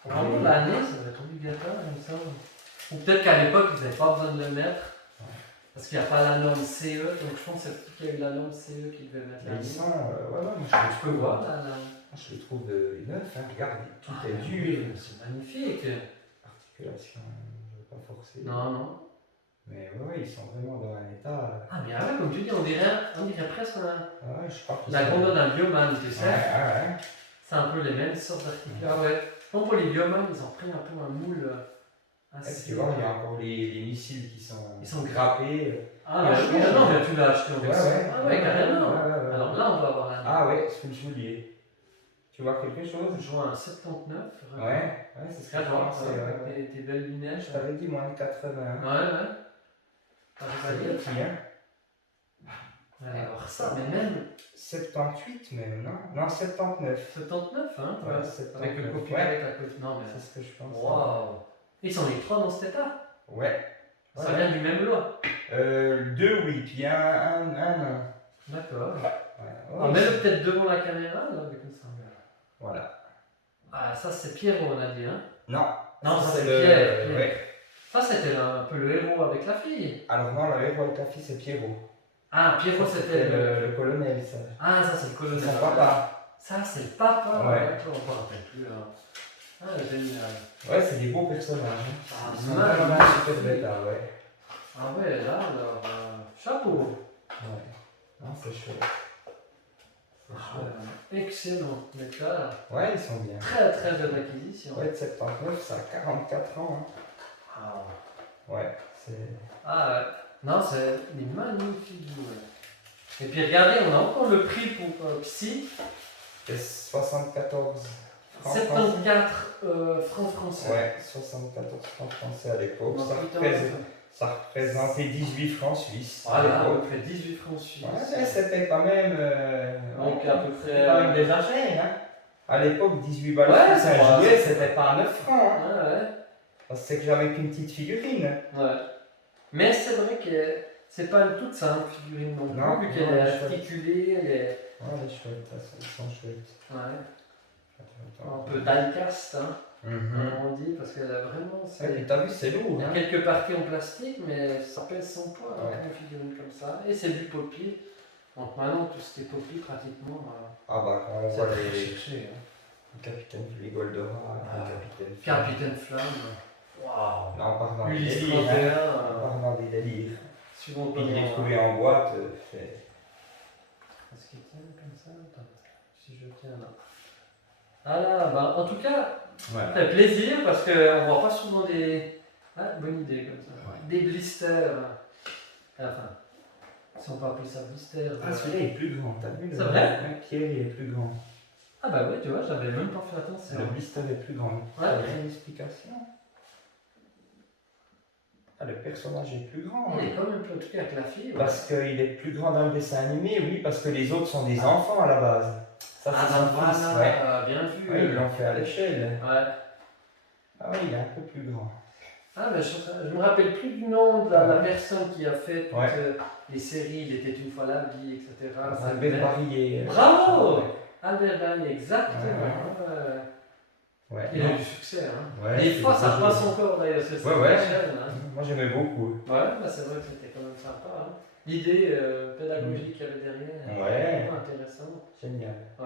Vraiment, l'année, ça va être obligatoire, comme ça. Ou peut-être qu'à l'époque, ils n'avaient pas besoin de le mettre. Parce qu'il n'y a pas la norme CE, donc je pense que c'est qu'il y a eu la norme CE qui devait mettre l'année. Ils sont. Moi je peux voir là. Je les trouve de neuf, hein. Regarde, tout est dur. Oui, c'est magnifique. Articulation, je ne veux pas forcer. Non. Mais ouais, ils sont vraiment dans un état. Ah, bien ouais, comme tu dis, on dirait presque Ouais, je crois que la grandeur d'un bioman, tu sais. Ouais. C'est un peu les mêmes sortes d'articulations. Ah ouais. Donc pour les bioman, ils ont pris un peu un moule assez. Tu vois, il y a encore les missiles qui sont grappés. Ah, non, mais tu l'as acheté en version. Ah ouais, carrément. Ouais. Alors là, on doit avoir un. Ah ouais, c'est le soulier. Tu vois quelque chose? Je vois un 79. Ouais, c'est ce que je pensais. Avec tes belles lunettes. Je t'avais dit moins de 80. Ouais. C'est petit, hein? Alors ça, mais même. 78 même, non? Non, 79. 79, hein? Ouais, 79. Avec le copyright à côté. Non, mais. C'est ce que je pense. Waouh! Ils sont les trois dans cet état? Ouais. Ça vient du même lot? 2, oui, puis un non. D'accord. Ouais, même peut-être devant la caméra, là, avec comme ça. Voilà. Ah, ça c'est Pierrot, on a dit, hein? Non, ça c'est Pierre. Ouais. Ça c'était un peu le héros avec la fille. Alors non, le héros avec la fille c'est Pierrot. Ah, Pierrot c'était le colonel, ça. Ah, ça c'est le colonel. Son papa. Ça c'est le papa. Ouais. D'accord, on ne rappelle plus là. Ah, génial. Ouais, c'est des beaux personnages. Hein. Ah, ils sont vraiment super bêtes, ouais. Ah ouais, là, alors, chapeau. Ouais. Non, c'est chouette. Excellent. Mais là, ouais, ils sont bien. Très très belle acquisition. Ouais, de 79, ça a 44 ans. Hein. Ah. Ouais, c'est. Ah ouais. Non, c'est une magnifique jouet. Et puis regardez, on a encore le prix pour Psy. C'est 74 francs 74 francs français. Ouais, 74 francs français à l'époque. Ça représentait 18 francs suisses. Voilà, à peu près 18 francs suisses. Ouais, c'était quand même. Donc à peu près. Quand même déjà cher, hein. À l'époque, 18 balles c'est un jouet, c'était pas 9 francs. Hein. Ouais. Parce que c'est que j'avais qu'une petite figurine. Ouais. Mais c'est vrai que c'est pas une toute simple figurine non plus, vu qu'elle est articulée, elle est. Ouais, elle est chouette, elles sont chouettes. Ouais. Un peu die-cast, hein. comme on dit, parce que vraiment, Ouais, puis t'as vu, c'est lourd. il y a Hein. quelques parties en plastique, mais ça pèse son poids, Ouais. une figurine comme ça. Et c'est du poppy. Donc maintenant, tout ce qui est poppy, pratiquement, Ah bah, quand on c'est voit très les cherché. Hein. capitaines, les Goldorak, Ah. les capitaines. Capitaine Flamme. Waouh. Là, on part dans des Ulysse délires. 31. Hein. On part dans des délires. Suivant Puis il comment. est trouvé en boîte. Est-ce qu'il tient comme ça? Attends, si je tiens là. Ah là, bah, en tout cas, Ouais. ça fait plaisir parce qu'on voit pas souvent des. Ah, bonne idée comme ça. Ouais. Des blisters. Enfin, si on peut appeler ça blister. Ah, celui-là est plus grand, t'as vu C'est vrai? Ouais, Pierre, il est plus grand. Ah bah ouais, tu vois, j'avais même pas fait attention. Le blister est plus grand. Ouais. Ça a une explication. Ah, le personnage est plus grand. Il Hein. est quand même plus en tout cas avec la fille. Ouais. Parce qu'il est plus grand dans le dessin animé, oui, parce que les autres sont des enfants à la base. Ça, Ah c'est bah son fils, voilà, ouais. bien vu. Ouais, ils l'ont fait à l'échelle. Ouais. Ah oui, il est un peu plus grand. Ah mais je me rappelle plus du nom de la personne qui a fait toutes Ouais. les séries, Il était une fois la vie, etc. Ça Albert fait- Barillet. Bravo Albert Barillet, exactement. Ouais. Il a eu du succès. Hein. Ouais, Des c'est fois, ça beaucoup. passe encore d'ailleurs sur cette Ouais. chaîne. Hein. Moi, j'aimais beaucoup. Ouais, bah, c'est vrai que c'était quand même sympa. Hein. L'idée pédagogique qu'il y avait derrière, Ouais. vraiment intéressant. Génial. Ouais.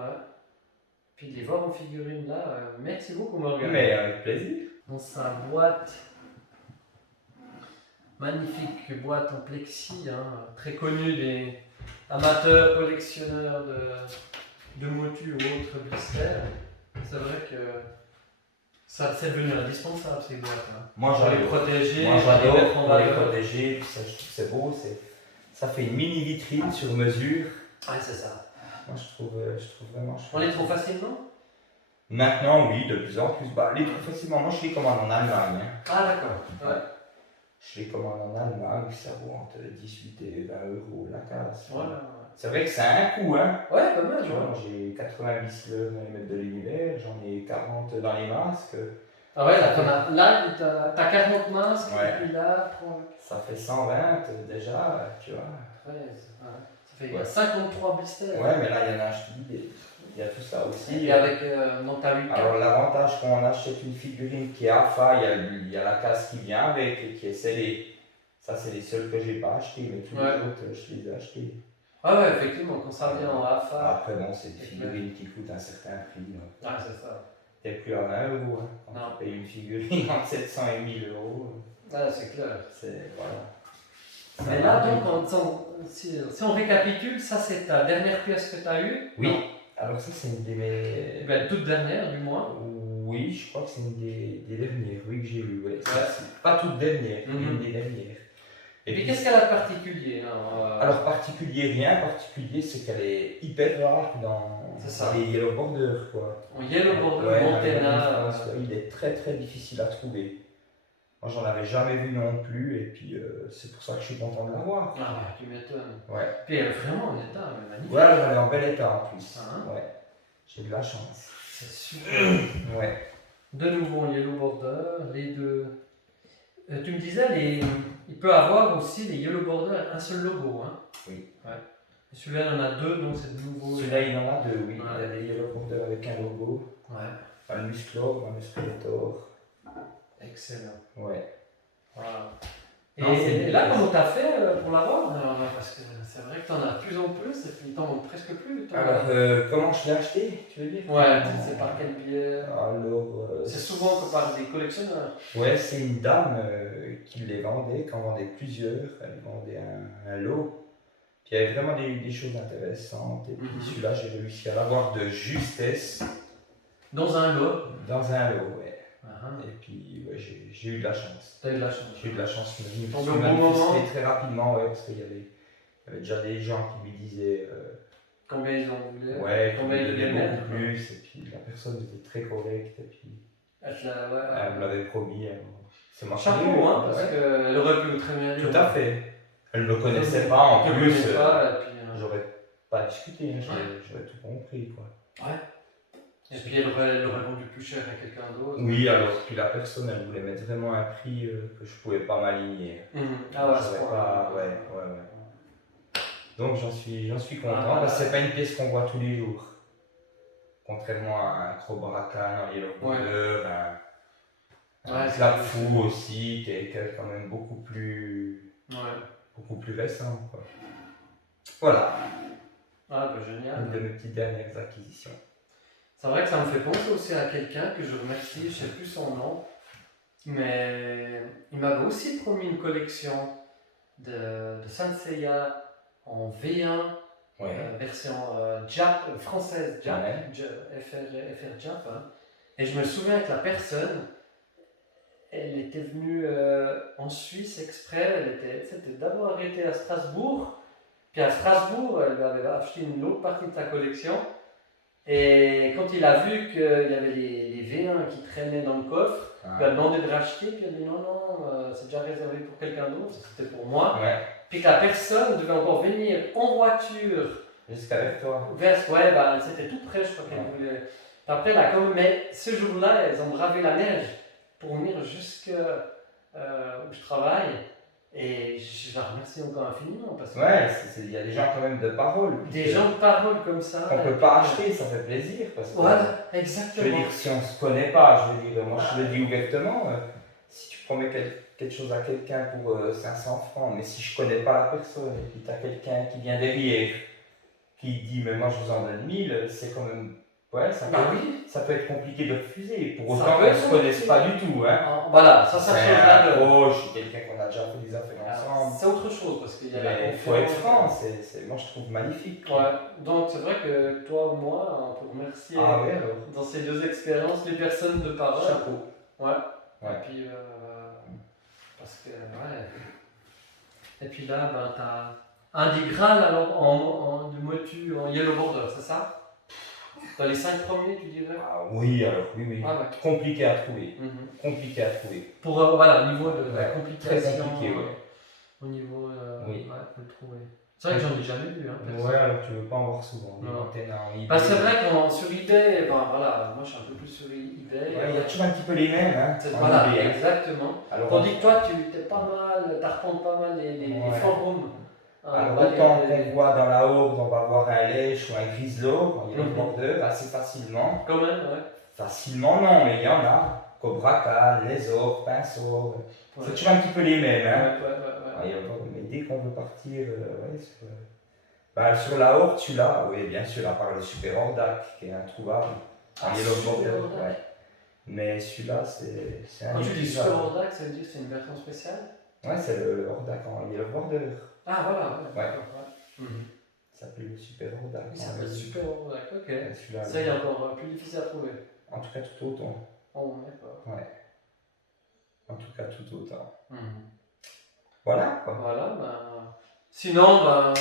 Puis de les voir en figurine là, merci beaucoup Morgane. Mais avec plaisir. Dans sa boîte, magnifique boîte en plexi, hein, très connue des amateurs collectionneurs de motus ou autres blisters. C'est vrai que ça c'est devenu indispensable ces boîtes. Hein. Moi, Pour les protéger, Moi, pour les j'adore mettre en pour les valeur. protéger. Puis ça, je trouve que c'est beau. Ça fait une mini vitrine sur mesure. Ouais, c'est ça. Moi, je trouve vraiment chouette. On les trouve facilement? Maintenant, oui, de plus en plus. Bah, les trouve facilement. Moi, je les commande en Allemagne. Hein. Ah d'accord. Ouais. Je les commande en Allemagne. Ça vaut entre 18 et 20 euros la casse. Voilà. C'est vrai que c'est un coût, hein. Ouais, pas mal, Tu vois, j'ai 90 leurs dans les mètres de l'univers, j'en ai 40 dans les masques. Ah ouais, là t'as 40 masques, Ouais. et puis là, 30, Ça fait 120 déjà, tu vois. 13. Ouais. Ça fait Ouais. 53 blisters. Ouais, mais là, il y en a, je te dis, il y a tout ça aussi. Et avec non, t'as eu Alors, l'avantage quand on achète une figurine qui est AFA, il y a la case qui vient avec et qui est scellée. Ça, c'est les seuls que j'ai pas achetés, mais tous Ouais. les autres, je les ai achetés. Ah ouais, effectivement, quand ça vient en AFA. Après, bon, c'est des figurines qui coûtent un certain prix. Donc. Ah, c'est ça. T'es plus à 20 euros. Hein. Quand Non. tu payes une figurine entre 700 et 1000 euros, Ah, c'est clair. c'est. Voilà. Mais là, donc, si on récapitule, ça c'est ta dernière pièce que tu as eue? Oui. Non. Alors, ça, c'est une des Eh mes. ben, toute dernière, du moins. Oui, je crois que c'est une des dernières, oui, que j'ai eues. Ouais. Ouais. C'est pas toute dernière, mais Mhm. une des dernières. Et puis puis, qu'est-ce qu'elle a de particulier hein, alors, particulier, rien particulier, c'est qu'elle est hyper rare dans C'est ça. les Yellow Border, quoi. en Yellow Border, Ouais, Montana. en France, ouais, il est très très difficile à trouver. Moi, j'en avais jamais vu non plus, et puis c'est pour ça que je suis content de l'avoir. Ah ouais, tu m'étonnes. Ouais. Puis elle est vraiment en état, mais magnifique. Ouais, elle est en bel état en plus. Hein? Ouais. J'ai de la chance. C'est super. Ouais. De nouveau en Yellow Border, les deux. Tu me disais, il peut avoir aussi les Yellow Border un seul logo. Hein? Oui. Ouais. Et celui-là, il en a deux, donc c'est de nouveau. Celui-là, il en a deux, oui. Ouais. Il a des Yellow Border avec un logo. Ouais, Un Musclor, un Musculator. excellent. Ouais. Voilà. Non, c'est Et une là, pièce. comment t'as fait pour l'avoir? Parce que c'est vrai que t'en as de plus en plus et puis t'en manques presque plus. toi. Alors, comment je l'ai acheté, tu veux dire? Ouais, c'est par quel biais? Alors, C'est souvent que par des collectionneurs. ouais, c'est une dame qui les vendait, qui en vendait plusieurs. Elle vendait un lot. Puis il y avait vraiment des choses intéressantes. Et puis Mhm. celui-là, j'ai réussi à l'avoir de justesse Dans un lot. dans un lot, ouais. Ah, Et puis, ouais, j'ai eu de la chance. t'as eu de la chance. J'ai eu de la chance. Je me Tombé suis au bon manifesté moment. très rapidement, ouais, parce qu'il y avait déjà des gens qui lui disaient Combien ils en voulaient? ouais, qui Combien me ils donnaient voulaient beaucoup mettre? plus. Et puis la personne était très correcte. Et puis Elle te l'a- ouais, elle me l'avait promis. C'est marché. Chapeau, hein, parce Ouais. qu'elle aurait pu très bien Tout à fait. Elle ne me connaissait pas en Elle ne plus. connaissait pas, et puis, J'aurais pas discuté, hein, Ouais. j'aurais tout compris. Quoi. et puis elle aurait vendu plus cher à quelqu'un d'autre. Oui, alors puis la personne, elle voulait mettre vraiment un prix que je pouvais pas m'aligner. Mhm. Ah ouais, à ce J'aurais point. pas, ouais. Donc j'en suis content Ah, parce que c'est pas une pièce qu'on voit tous les jours. Contrairement à un Crobracan, un Yellow Border, Un clap fou aussi, qui est quand même beaucoup plus récent, quoi. Voilà. Ah, bah génial. Une de mes petites dernières acquisitions. C'est vrai que ça me fait penser aussi à quelqu'un que je remercie, je ne sais plus son nom, mais il m'avait aussi promis une collection de Saint Seiya en V1, version Jap, française Jap, FR Jap. Hein. Et je me souviens que la personne, elle était venue en Suisse exprès, c'était d'abord arrêtée à Strasbourg, puis à Strasbourg, elle avait acheté une autre partie de sa collection. Et quand il a vu qu'il y avait les V1 qui traînaient dans le coffre, il a demandé de racheter, puis il a dit non, c'est déjà réservé pour quelqu'un d'autre, c'était pour moi. Ouais. Puis que la personne devait encore venir en voiture. Jusqu'avec toi. C'était tout près, je crois qu'elle voulait. Après, mais ce jour-là, elles ont bravé la neige pour venir jusqu'où je travaille. Et je la remercie encore infiniment parce que il y a des gens quand même de parole. Des gens de parole comme ça. Qu'on ne peut pas acheter, ça fait plaisir. Parce que, exactement. Je veux dire, si on ne se connaît pas, moi je le dis ouvertement, si tu promets quelque chose à quelqu'un pour 500 francs, mais si je ne connais pas la personne et puis tu as quelqu'un qui vient derrière, qui dit mais moi je vous en donne 1000, c'est quand même. Ça peut être compliqué de refuser, pour autant qu'on ne se connaisse pas du tout. Hein. Voilà, ça change la donne. Je suis quelqu'un qu'on a déjà fait des affaires ensemble. C'est autre chose parce qu'il y a la confiance. Il faut être franc, moi je trouve magnifique. Donc c'est vrai que toi ou moi, on peut remercier dans ces deux expériences les personnes de parole. Chapeau. Et puis, parce que, Et puis là, tu as un des Graal alors de motu en Yellow Border, c'est ça? Dans les 5 premiers, tu dirais? Oui. Compliqué à trouver. Compliqué à trouver. Pour au niveau de la complication. Très compliqué, Au niveau. Faut le trouver. C'est vrai que j'en ai jamais vu. Alors tu veux pas en voir souvent. C'est vrai que sur eBay, moi je suis un peu plus sur eBay. Il y a toujours un petit peu les mêmes. Hein, exactement. Tandis que toi, tu arpentes pas mal les forums. Alors autant qu'on voit dans la horde, on va voir un lèche ou un griselot, il y a le border assez facilement. Quand même, Facilement non, mais il y en a. Cobra Khan, lézard, pinceau, c'est toujours un petit peu les mêmes. Hein. Mais dès qu'on veut partir sur la horde, celui-là, bien sûr, à part le Super Hordak qui est introuvable. Yellow Border. Mais celui-là, c'est un. Quand tu dis Super Hordak, ça veut dire que c'est une version spéciale? C'est le Hordak en Yellow Border. Ah voilà, Ça s'appelle le Super Hordak. Il s'appelle Super Hordak, ok. Ça, il est encore plus difficile à trouver. En tout cas, tout autant. Oh, d'accord. En tout cas, tout autant. Voilà, quoi. Sinon,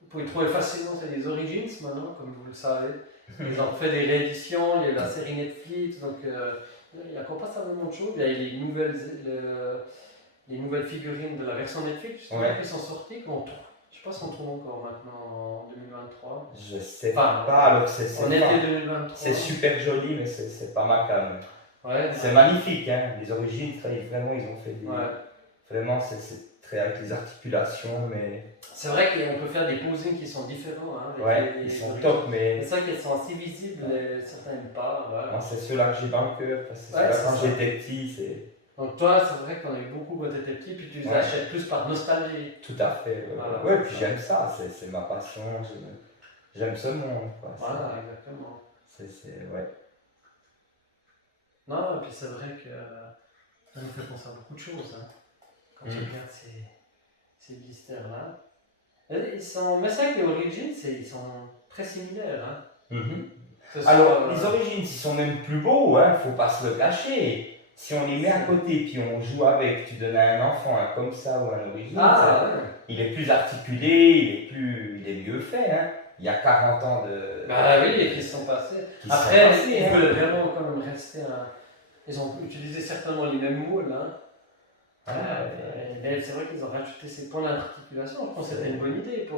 vous pouvez trouver facilement, c'est les Origins maintenant, comme vous le savez. Ils ont fait des rééditions, il y a la série Netflix, donc il n'y a encore pas tellement de choses. Il y a les nouvelles figurines de la version Netflix qui sont sorties, je ne sais pas si on trouve encore maintenant en 2023. Je sais pas, alors en été 2023. C'est super joli, mais c'est pas ma cam. C'est magnifique, hein. Les origines, vraiment, ils ont fait des. Vraiment, c'est très avec les articulations, mais. C'est vrai qu'on peut faire des posings qui sont différents. Ils sont top, mais. C'est vrai qu'elles sont assez visibles, certains n'aiment pas. Moi, c'est ceux-là que j'ai dans le cœur, parce que quand j'étais petit, Donc toi, c'est vrai qu'on a eu beaucoup quand tu étais petit, puis tu les achètes plus par nostalgie. Tout à fait. Puis j'aime ça, c'est ma passion, j'aime ce monde. Exactement. Non, et puis c'est vrai que ça nous fait penser à beaucoup de choses, quand tu regardes ces blisters-là. Mais c'est vrai que les Origins, ils sont très similaires. Alors, les Origins, ils sont même plus beaux, faut pas se le cacher. Si on les met à côté puis on joue avec, tu donnes à un enfant comme ça ou un Origins, il est plus articulé, il est mieux fait. Il y a 40 ans de. Et qui sont passés. Après, ils veulent vraiment quand même rester. Ils ont utilisé certainement les mêmes moules. C'est vrai qu'ils ont rajouté ces points d'articulation. Je pense que c'était une bonne idée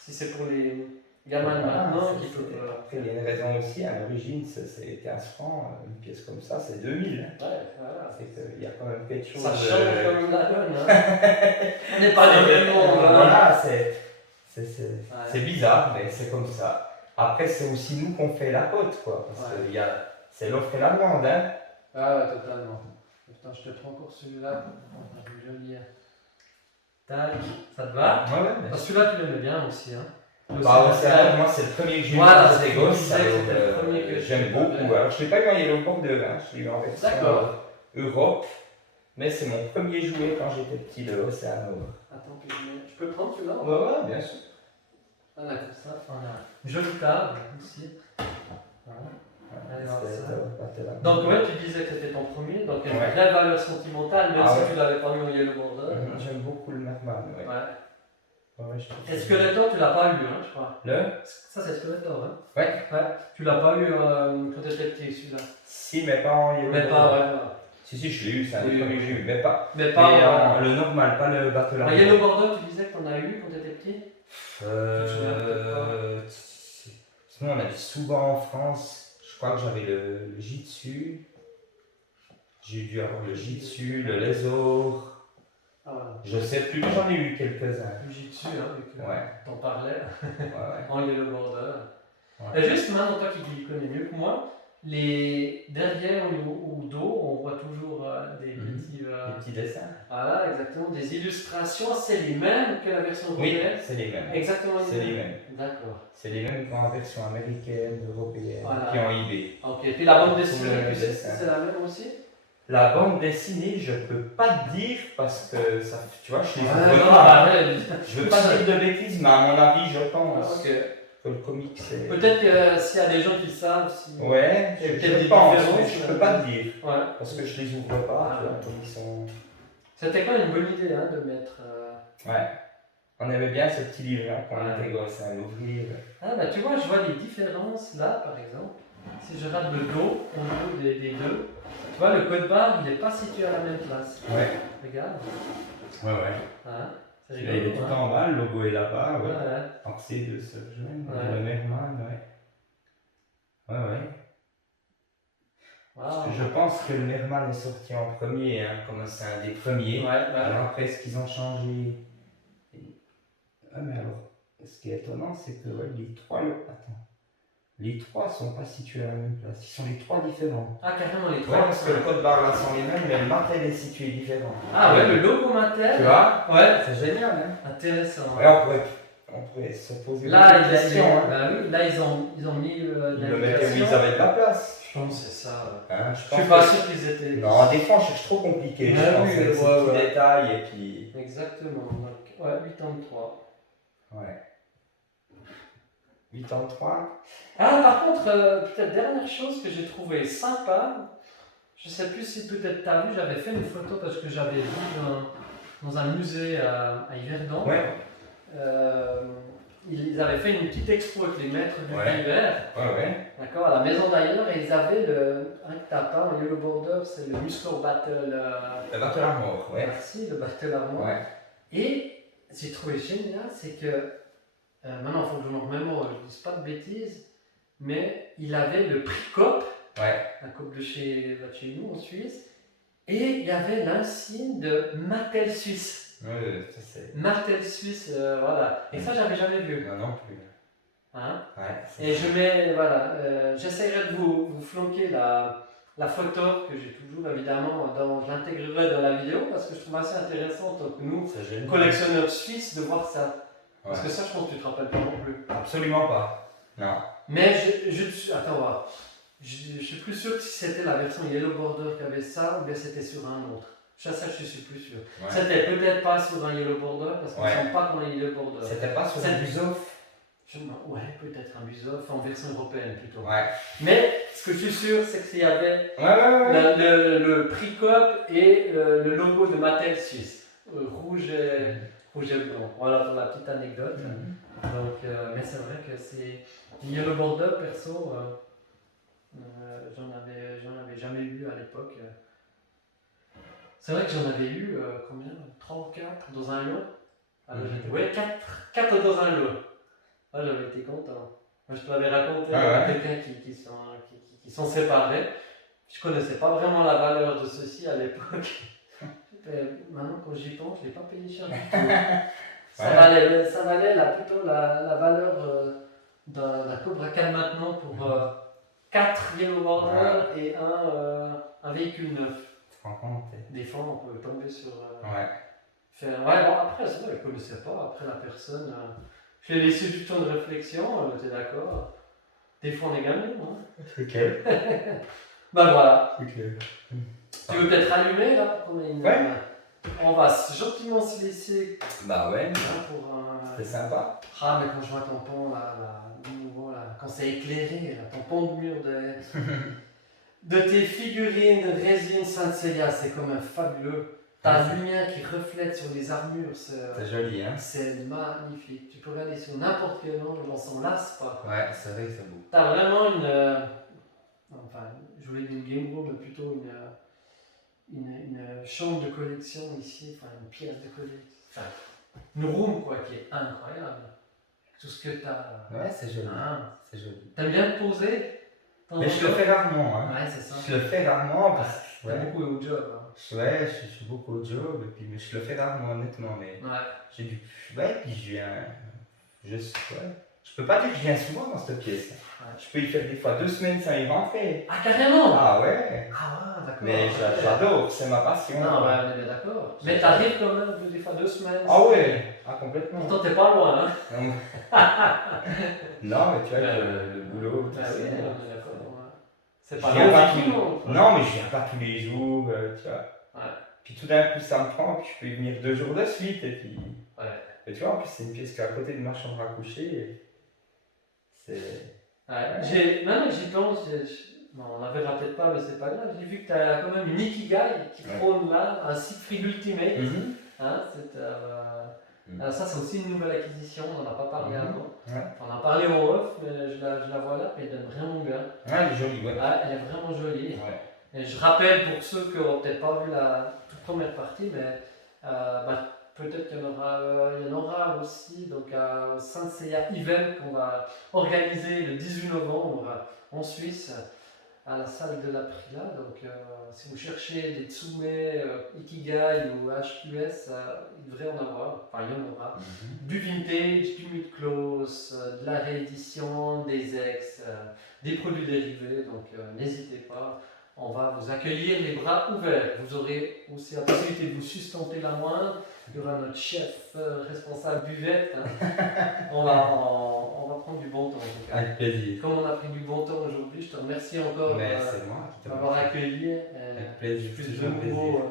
si c'est pour les gamins de maintenant qui peuvent. Après, il y a une raison aussi, à l'origine, c'est 15 francs, une pièce comme ça, c'est 2000. C'est qu'il y a quand même quelque chose. Ça change quand même la donne. On n'est pas dans le même monde. Voilà, c'est bizarre, mais c'est comme ça. Après, c'est aussi nous qu'on fait la cote, quoi. Parce que c'est l'offre et la demande. Totalement. Attends, je te prends encore celui-là. Je vais lire. Tac, ça te va? Ouais, ouais. Parce que celui-là, tu l'aimais bien aussi. Hein. Bah, moi, c'est le premier que j'ai eu Voilà, quand j'étais gosse. c'était le premier que J'aime beaucoup. Alors, je ne l'ai pas eu en Yellow Border, hein. Je l'ai eu en version Europe. Mais c'est mon premier jouet quand j'étais petit de Océano. Attends, je peux prendre celui-là? Ouais, bien sûr. Voilà, comme ça, on a une jolie table ici. Voilà. Allez, voir ça. Donc, ouais, tu disais que c'était ton premier, donc il y a une vraie valeur sentimentale, même si tu l'avais pas mis au Yellow Border. J'aime beaucoup le Merman, ouais. Et Skeletor, tu l'as pas eu, hein, je crois. Ça, c'est Skeletor, hein? Ouais. Tu l'as pas eu quand tu étais petit, celui-là? Si, mais pas en Yellow Border. Mais pas, ouais. Si, je l'ai eu, c'est un des premiers que j'ai eu, mais pas. Le normal, pas le Battle Armor. Yellow Border, tu disais que t'en as eu quand tu étais petit? Sinon, on a dit souvent en France, je crois que j'avais le Jitsu. J'ai dû avoir le Jitsu, le Lézor. Je sais plus, mais j'en ai eu quelques-uns. Le Jitsu, hein, vu que t'en parlais. En Yellow Border. Ouais. Et juste maintenant, toi qui connais mieux que moi, les derrière ou dos, on voit toujours des petits dessins. Voilà, exactement. Des illustrations, c'est les mêmes que la version européenne? Oui, c'est les mêmes. Exactement les mêmes. D'accord. C'est les mêmes qu'en version américaine, européenne, voilà. Puis en eBay. Ok, puis la bande dessinée, c'est la même aussi? La bande dessinée, je peux pas te dire parce que ça, tu vois, je les ouvre pas. Je veux pas dire de bêtises, mais à mon avis, je pense que le comic c'est. Peut-être que s'il y a des gens qui savent. Ouais, je pense, mais je peux pas te dire. Parce que je les ouvre pas. Ils sont. C'était quand même une bonne idée hein, de mettre. Ouais. On aimait bien ce petit livre hein, quand on était gosse, à l'ouvrir. Ah bah tu vois, je vois les différences là par exemple. Si je regarde le dos, au niveau des deux, tu vois le code barre il n'est pas situé à la même place. Ouais. Regarde. Ouais. C'est rigolo, il est tout en bas, le logo est là-bas, ouais. Alors c'est de se joindre, le Merman, ouais. Parce que je pense que le Merman est sorti en premier, hein, comme c'est un des premiers. Alors après, ce qu'ils ont changé. Mais alors, ce qui est étonnant, c'est que les trois sont pas situés à la même place. Ils sont les trois différents. Ah, carrément les trois. Ouais, parce que le code barre là sont les mêmes, mais le Mattel est situé différent. Ah ouais, le logo Mattel. Tu vois? Ouais. C'est génial, hein? Intéressant. Ouais, on pourrait se poser là, des questions. Bah oui, là ils ont mis ils le mettaient où ils avaient de la place. Je pense que c'est ça. Hein, je suis pas sûr qu'ils étaient. Non, des fois, je suis trop compliqué. Je pense que c'est des petits détails et puis. Exactement. Donc, 83. Ouais. 83. Ah, par contre, peut-être dernière chose que j'ai trouvé sympa, je sais plus si peut-être tu as vu, j'avais fait une photo parce que j'avais vu dans un musée à Yverdon. Ils avaient fait une petite expo avec les maîtres de l'univers. D'accord, à la maison d'ailleurs, et ils avaient un que t'as pas en Yellow Border, c'est le Musclor Battle. Le Battle Armor, Merci, le Battle Armor. Et j'ai trouvé génial, c'est que maintenant, il faut que je me remémore, je ne dise pas de bêtises, mais il avait le prix COP, la COP de chez nous en Suisse, et il y avait l'insigne de Mattel Suisse. Ça c'est. Mattel Suisse, voilà. Et ça, j'avais jamais vu. Non plus. Hein? Et je mets, j'essaierai de vous flanquer la photo que j'ai toujours évidemment, je l'intégrerai dans la vidéo parce que je trouve assez intéressant en tant que nous, collectionneurs suisses, de voir ça. Parce que ça, je pense que tu te rappelles pas non plus. Absolument pas. Non. Mais attends, voir. Je suis plus sûr que si c'était la version Yellow Border qui avait ça ou bien c'était sur un autre. Ça, je suis plus sûr. C'était peut-être pas sur un Yellow Border parce qu'ils ne sont pas dans un Yellow Border. C'était pas sur un Buzoff. Peut-être un Buzoff en version européenne plutôt. Mais ce que je suis sûr, c'est qu'il y avait le prix COP et le logo de Mattel Suisse. Rouge et blanc. Voilà pour la petite anecdote. Donc, mais c'est vrai que c'est. Yellow Border, perso, j'en avais jamais eu à l'époque. C'est vrai que j'en avais eu combien 3 ou 4 dans un lot. Alors, 4 dans un lot. Ah, j'avais été content. Moi, je te l'avais raconté quelqu'un qui sont séparés. Je connaissais pas vraiment la valeur de ceci à l'époque. Maintenant, quand j'y pense, je ne l'ai pas payé cher du tout. Ça valait plutôt la valeur d'un Cobra 4 maintenant pour 4 Yellow Border et un véhicule neuf. te rends compte. Des fois, on peut tomber sur. Ouais. Ouais, bon, après, c'est vrai, je ne connaissais pas. Après, la personne. Je lui ai laissé du temps de réflexion, t'es d'accord? Des fois, on est gagnant. Hein. C'est clair. Bah voilà. C'est clair. Tu veux peut-être allumer là pour qu'on ait une. Ouais. On va gentiment se laisser. Bah ouais. Pour c'est sympa. Ah, mais quand je vois ton pont là, de nouveau là, quand c'est éclairé, là, ton pont de mur de tes figurines de résine Saint-Célia, c'est comme un fabuleux. Ta lumière qui reflète sur les armures, c'est joli, hein? C'est magnifique. Tu peux regarder sur n'importe quel angle, on s'en lasse pas. Ouais, c'est vrai que c'est beau. T'as vraiment une. Enfin, je voulais dire une game room, mais plutôt une chambre de collection ici, enfin une pièce de collection. Enfin, une room quoi, qui est incroyable. Tout ce que t'as. Ouais, c'est joli. Hein. C'est joli. T'aimes bien te poser? Mais je le fais rarement, hein. Ouais, c'est ça. Je le fais rarement parce que. T'as beaucoup au job. Hein. Ouais, je suis beaucoup au job, et puis, mais je le fais rarement, honnêtement. Mais ouais. J'ai du. Ouais, puis je viens. Ouais. Je peux pas dire que je viens souvent dans cette pièce. Ouais. Je peux y faire des fois 2 semaines sans y rentrer. Ah, carrément? Ah ouais. Ah ouais, d'accord. Mais j'adore, c'est ma passion. Non, ouais, on est bien d'accord. Mais t'arrives quand même des fois 2 semaines. Ah ouais, ah complètement. Pourtant, t'es pas loin, hein. Non, mais tu vois, le boulot, tout ça. Oui, on est d'accord. C'est pas loin. Non, mais je viens pas tous les jours, tu vois. Ouais. Puis tout d'un coup, ça me prend, puis je peux y venir 2 jours de suite, et puis. Ouais. Et tu vois, en plus, c'est une pièce qui est à côté de ma chambre à coucher. Et c'est. Ouais. Non, mais j'y pense. Non, on la verra peut-être pas, mais c'est pas grave. J'ai vu que tu as quand même une Ikigai qui prône là, un Siegfried Ultimate. Hein, ça, c'est aussi une nouvelle acquisition, on n'en a pas parlé avant. Ouais. On en a parlé en off, mais je la vois là, mais elle donne vraiment bien. Ouais, elle est jolie, ouais. Elle est vraiment jolie. Ouais. Et je rappelle pour ceux qui n'auront peut-être pas vu la toute première partie, mais peut-être qu'il y en aura aussi donc, à Saint-Célia Event qu'on va organiser le 18 novembre en Suisse. À la salle de l'Aprila, donc si vous cherchez des Tsume, Ikigai ou HQS, il devrait en avoir, enfin il y en aura. Du vintage, du mid-close, de la réédition, des ex, des produits dérivés, donc n'hésitez pas, on va vous accueillir les bras ouverts. Vous aurez aussi la possibilité de vous sustenter la moindre, il y aura notre chef responsable buvette, hein. on va prendre du bon temps en tout cas. Avec plaisir. Comme on a pris du bon temps aujourd'hui, je te remercie encore de m'avoir accueilli. Avec plaisir. Plus de nouveau,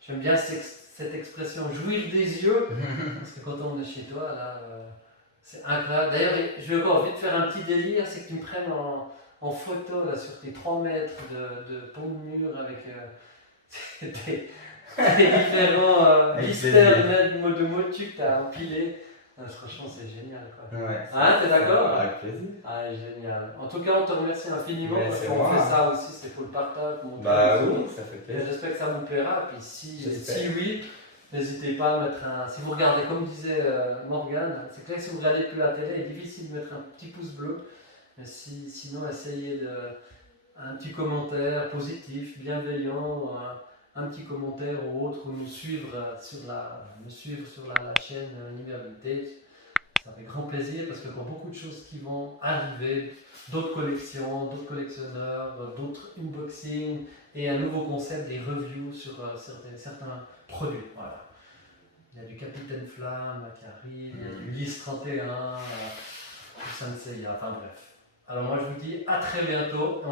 j'aime bien cette expression jouir des yeux, parce que quand on est chez toi, là, c'est incroyable. D'ailleurs, je vais encore vite faire un petit délire, c'est que tu me prennes en photo là, sur tes 3 mètres de pont de mur avec tes différents mystères de motus que tu as empilés. Franchement, c'est génial. Quoi. Ouais, t'es d'accord? Avec plaisir. Ah, génial. En tout cas, on te remercie infiniment parce qu'on moi. fait ça aussi, c'est pour le partage. Bah oui, ça fait plaisir. J'espère que ça vous plaira. Puis si oui, n'hésitez pas à mettre un. Si vous regardez, comme disait Morgane, c'est clair que si vous regardez plus la télé, il est difficile de mettre un petit pouce bleu. Mais sinon, essayez un petit commentaire positif, bienveillant. Un petit commentaire ou autre, ou nous suivre sur la chaîne Univers Vintage. Ça fait grand plaisir parce que pour beaucoup de choses qui vont arriver, d'autres collections, d'autres collectionneurs, d'autres unboxings et un nouveau concept, des reviews sur certains produits. Voilà. Il y a du Capitaine Flamme qui arrive, il y a du Lys 31, du Saint-Célia, enfin bref. Alors moi je vous dis à très bientôt.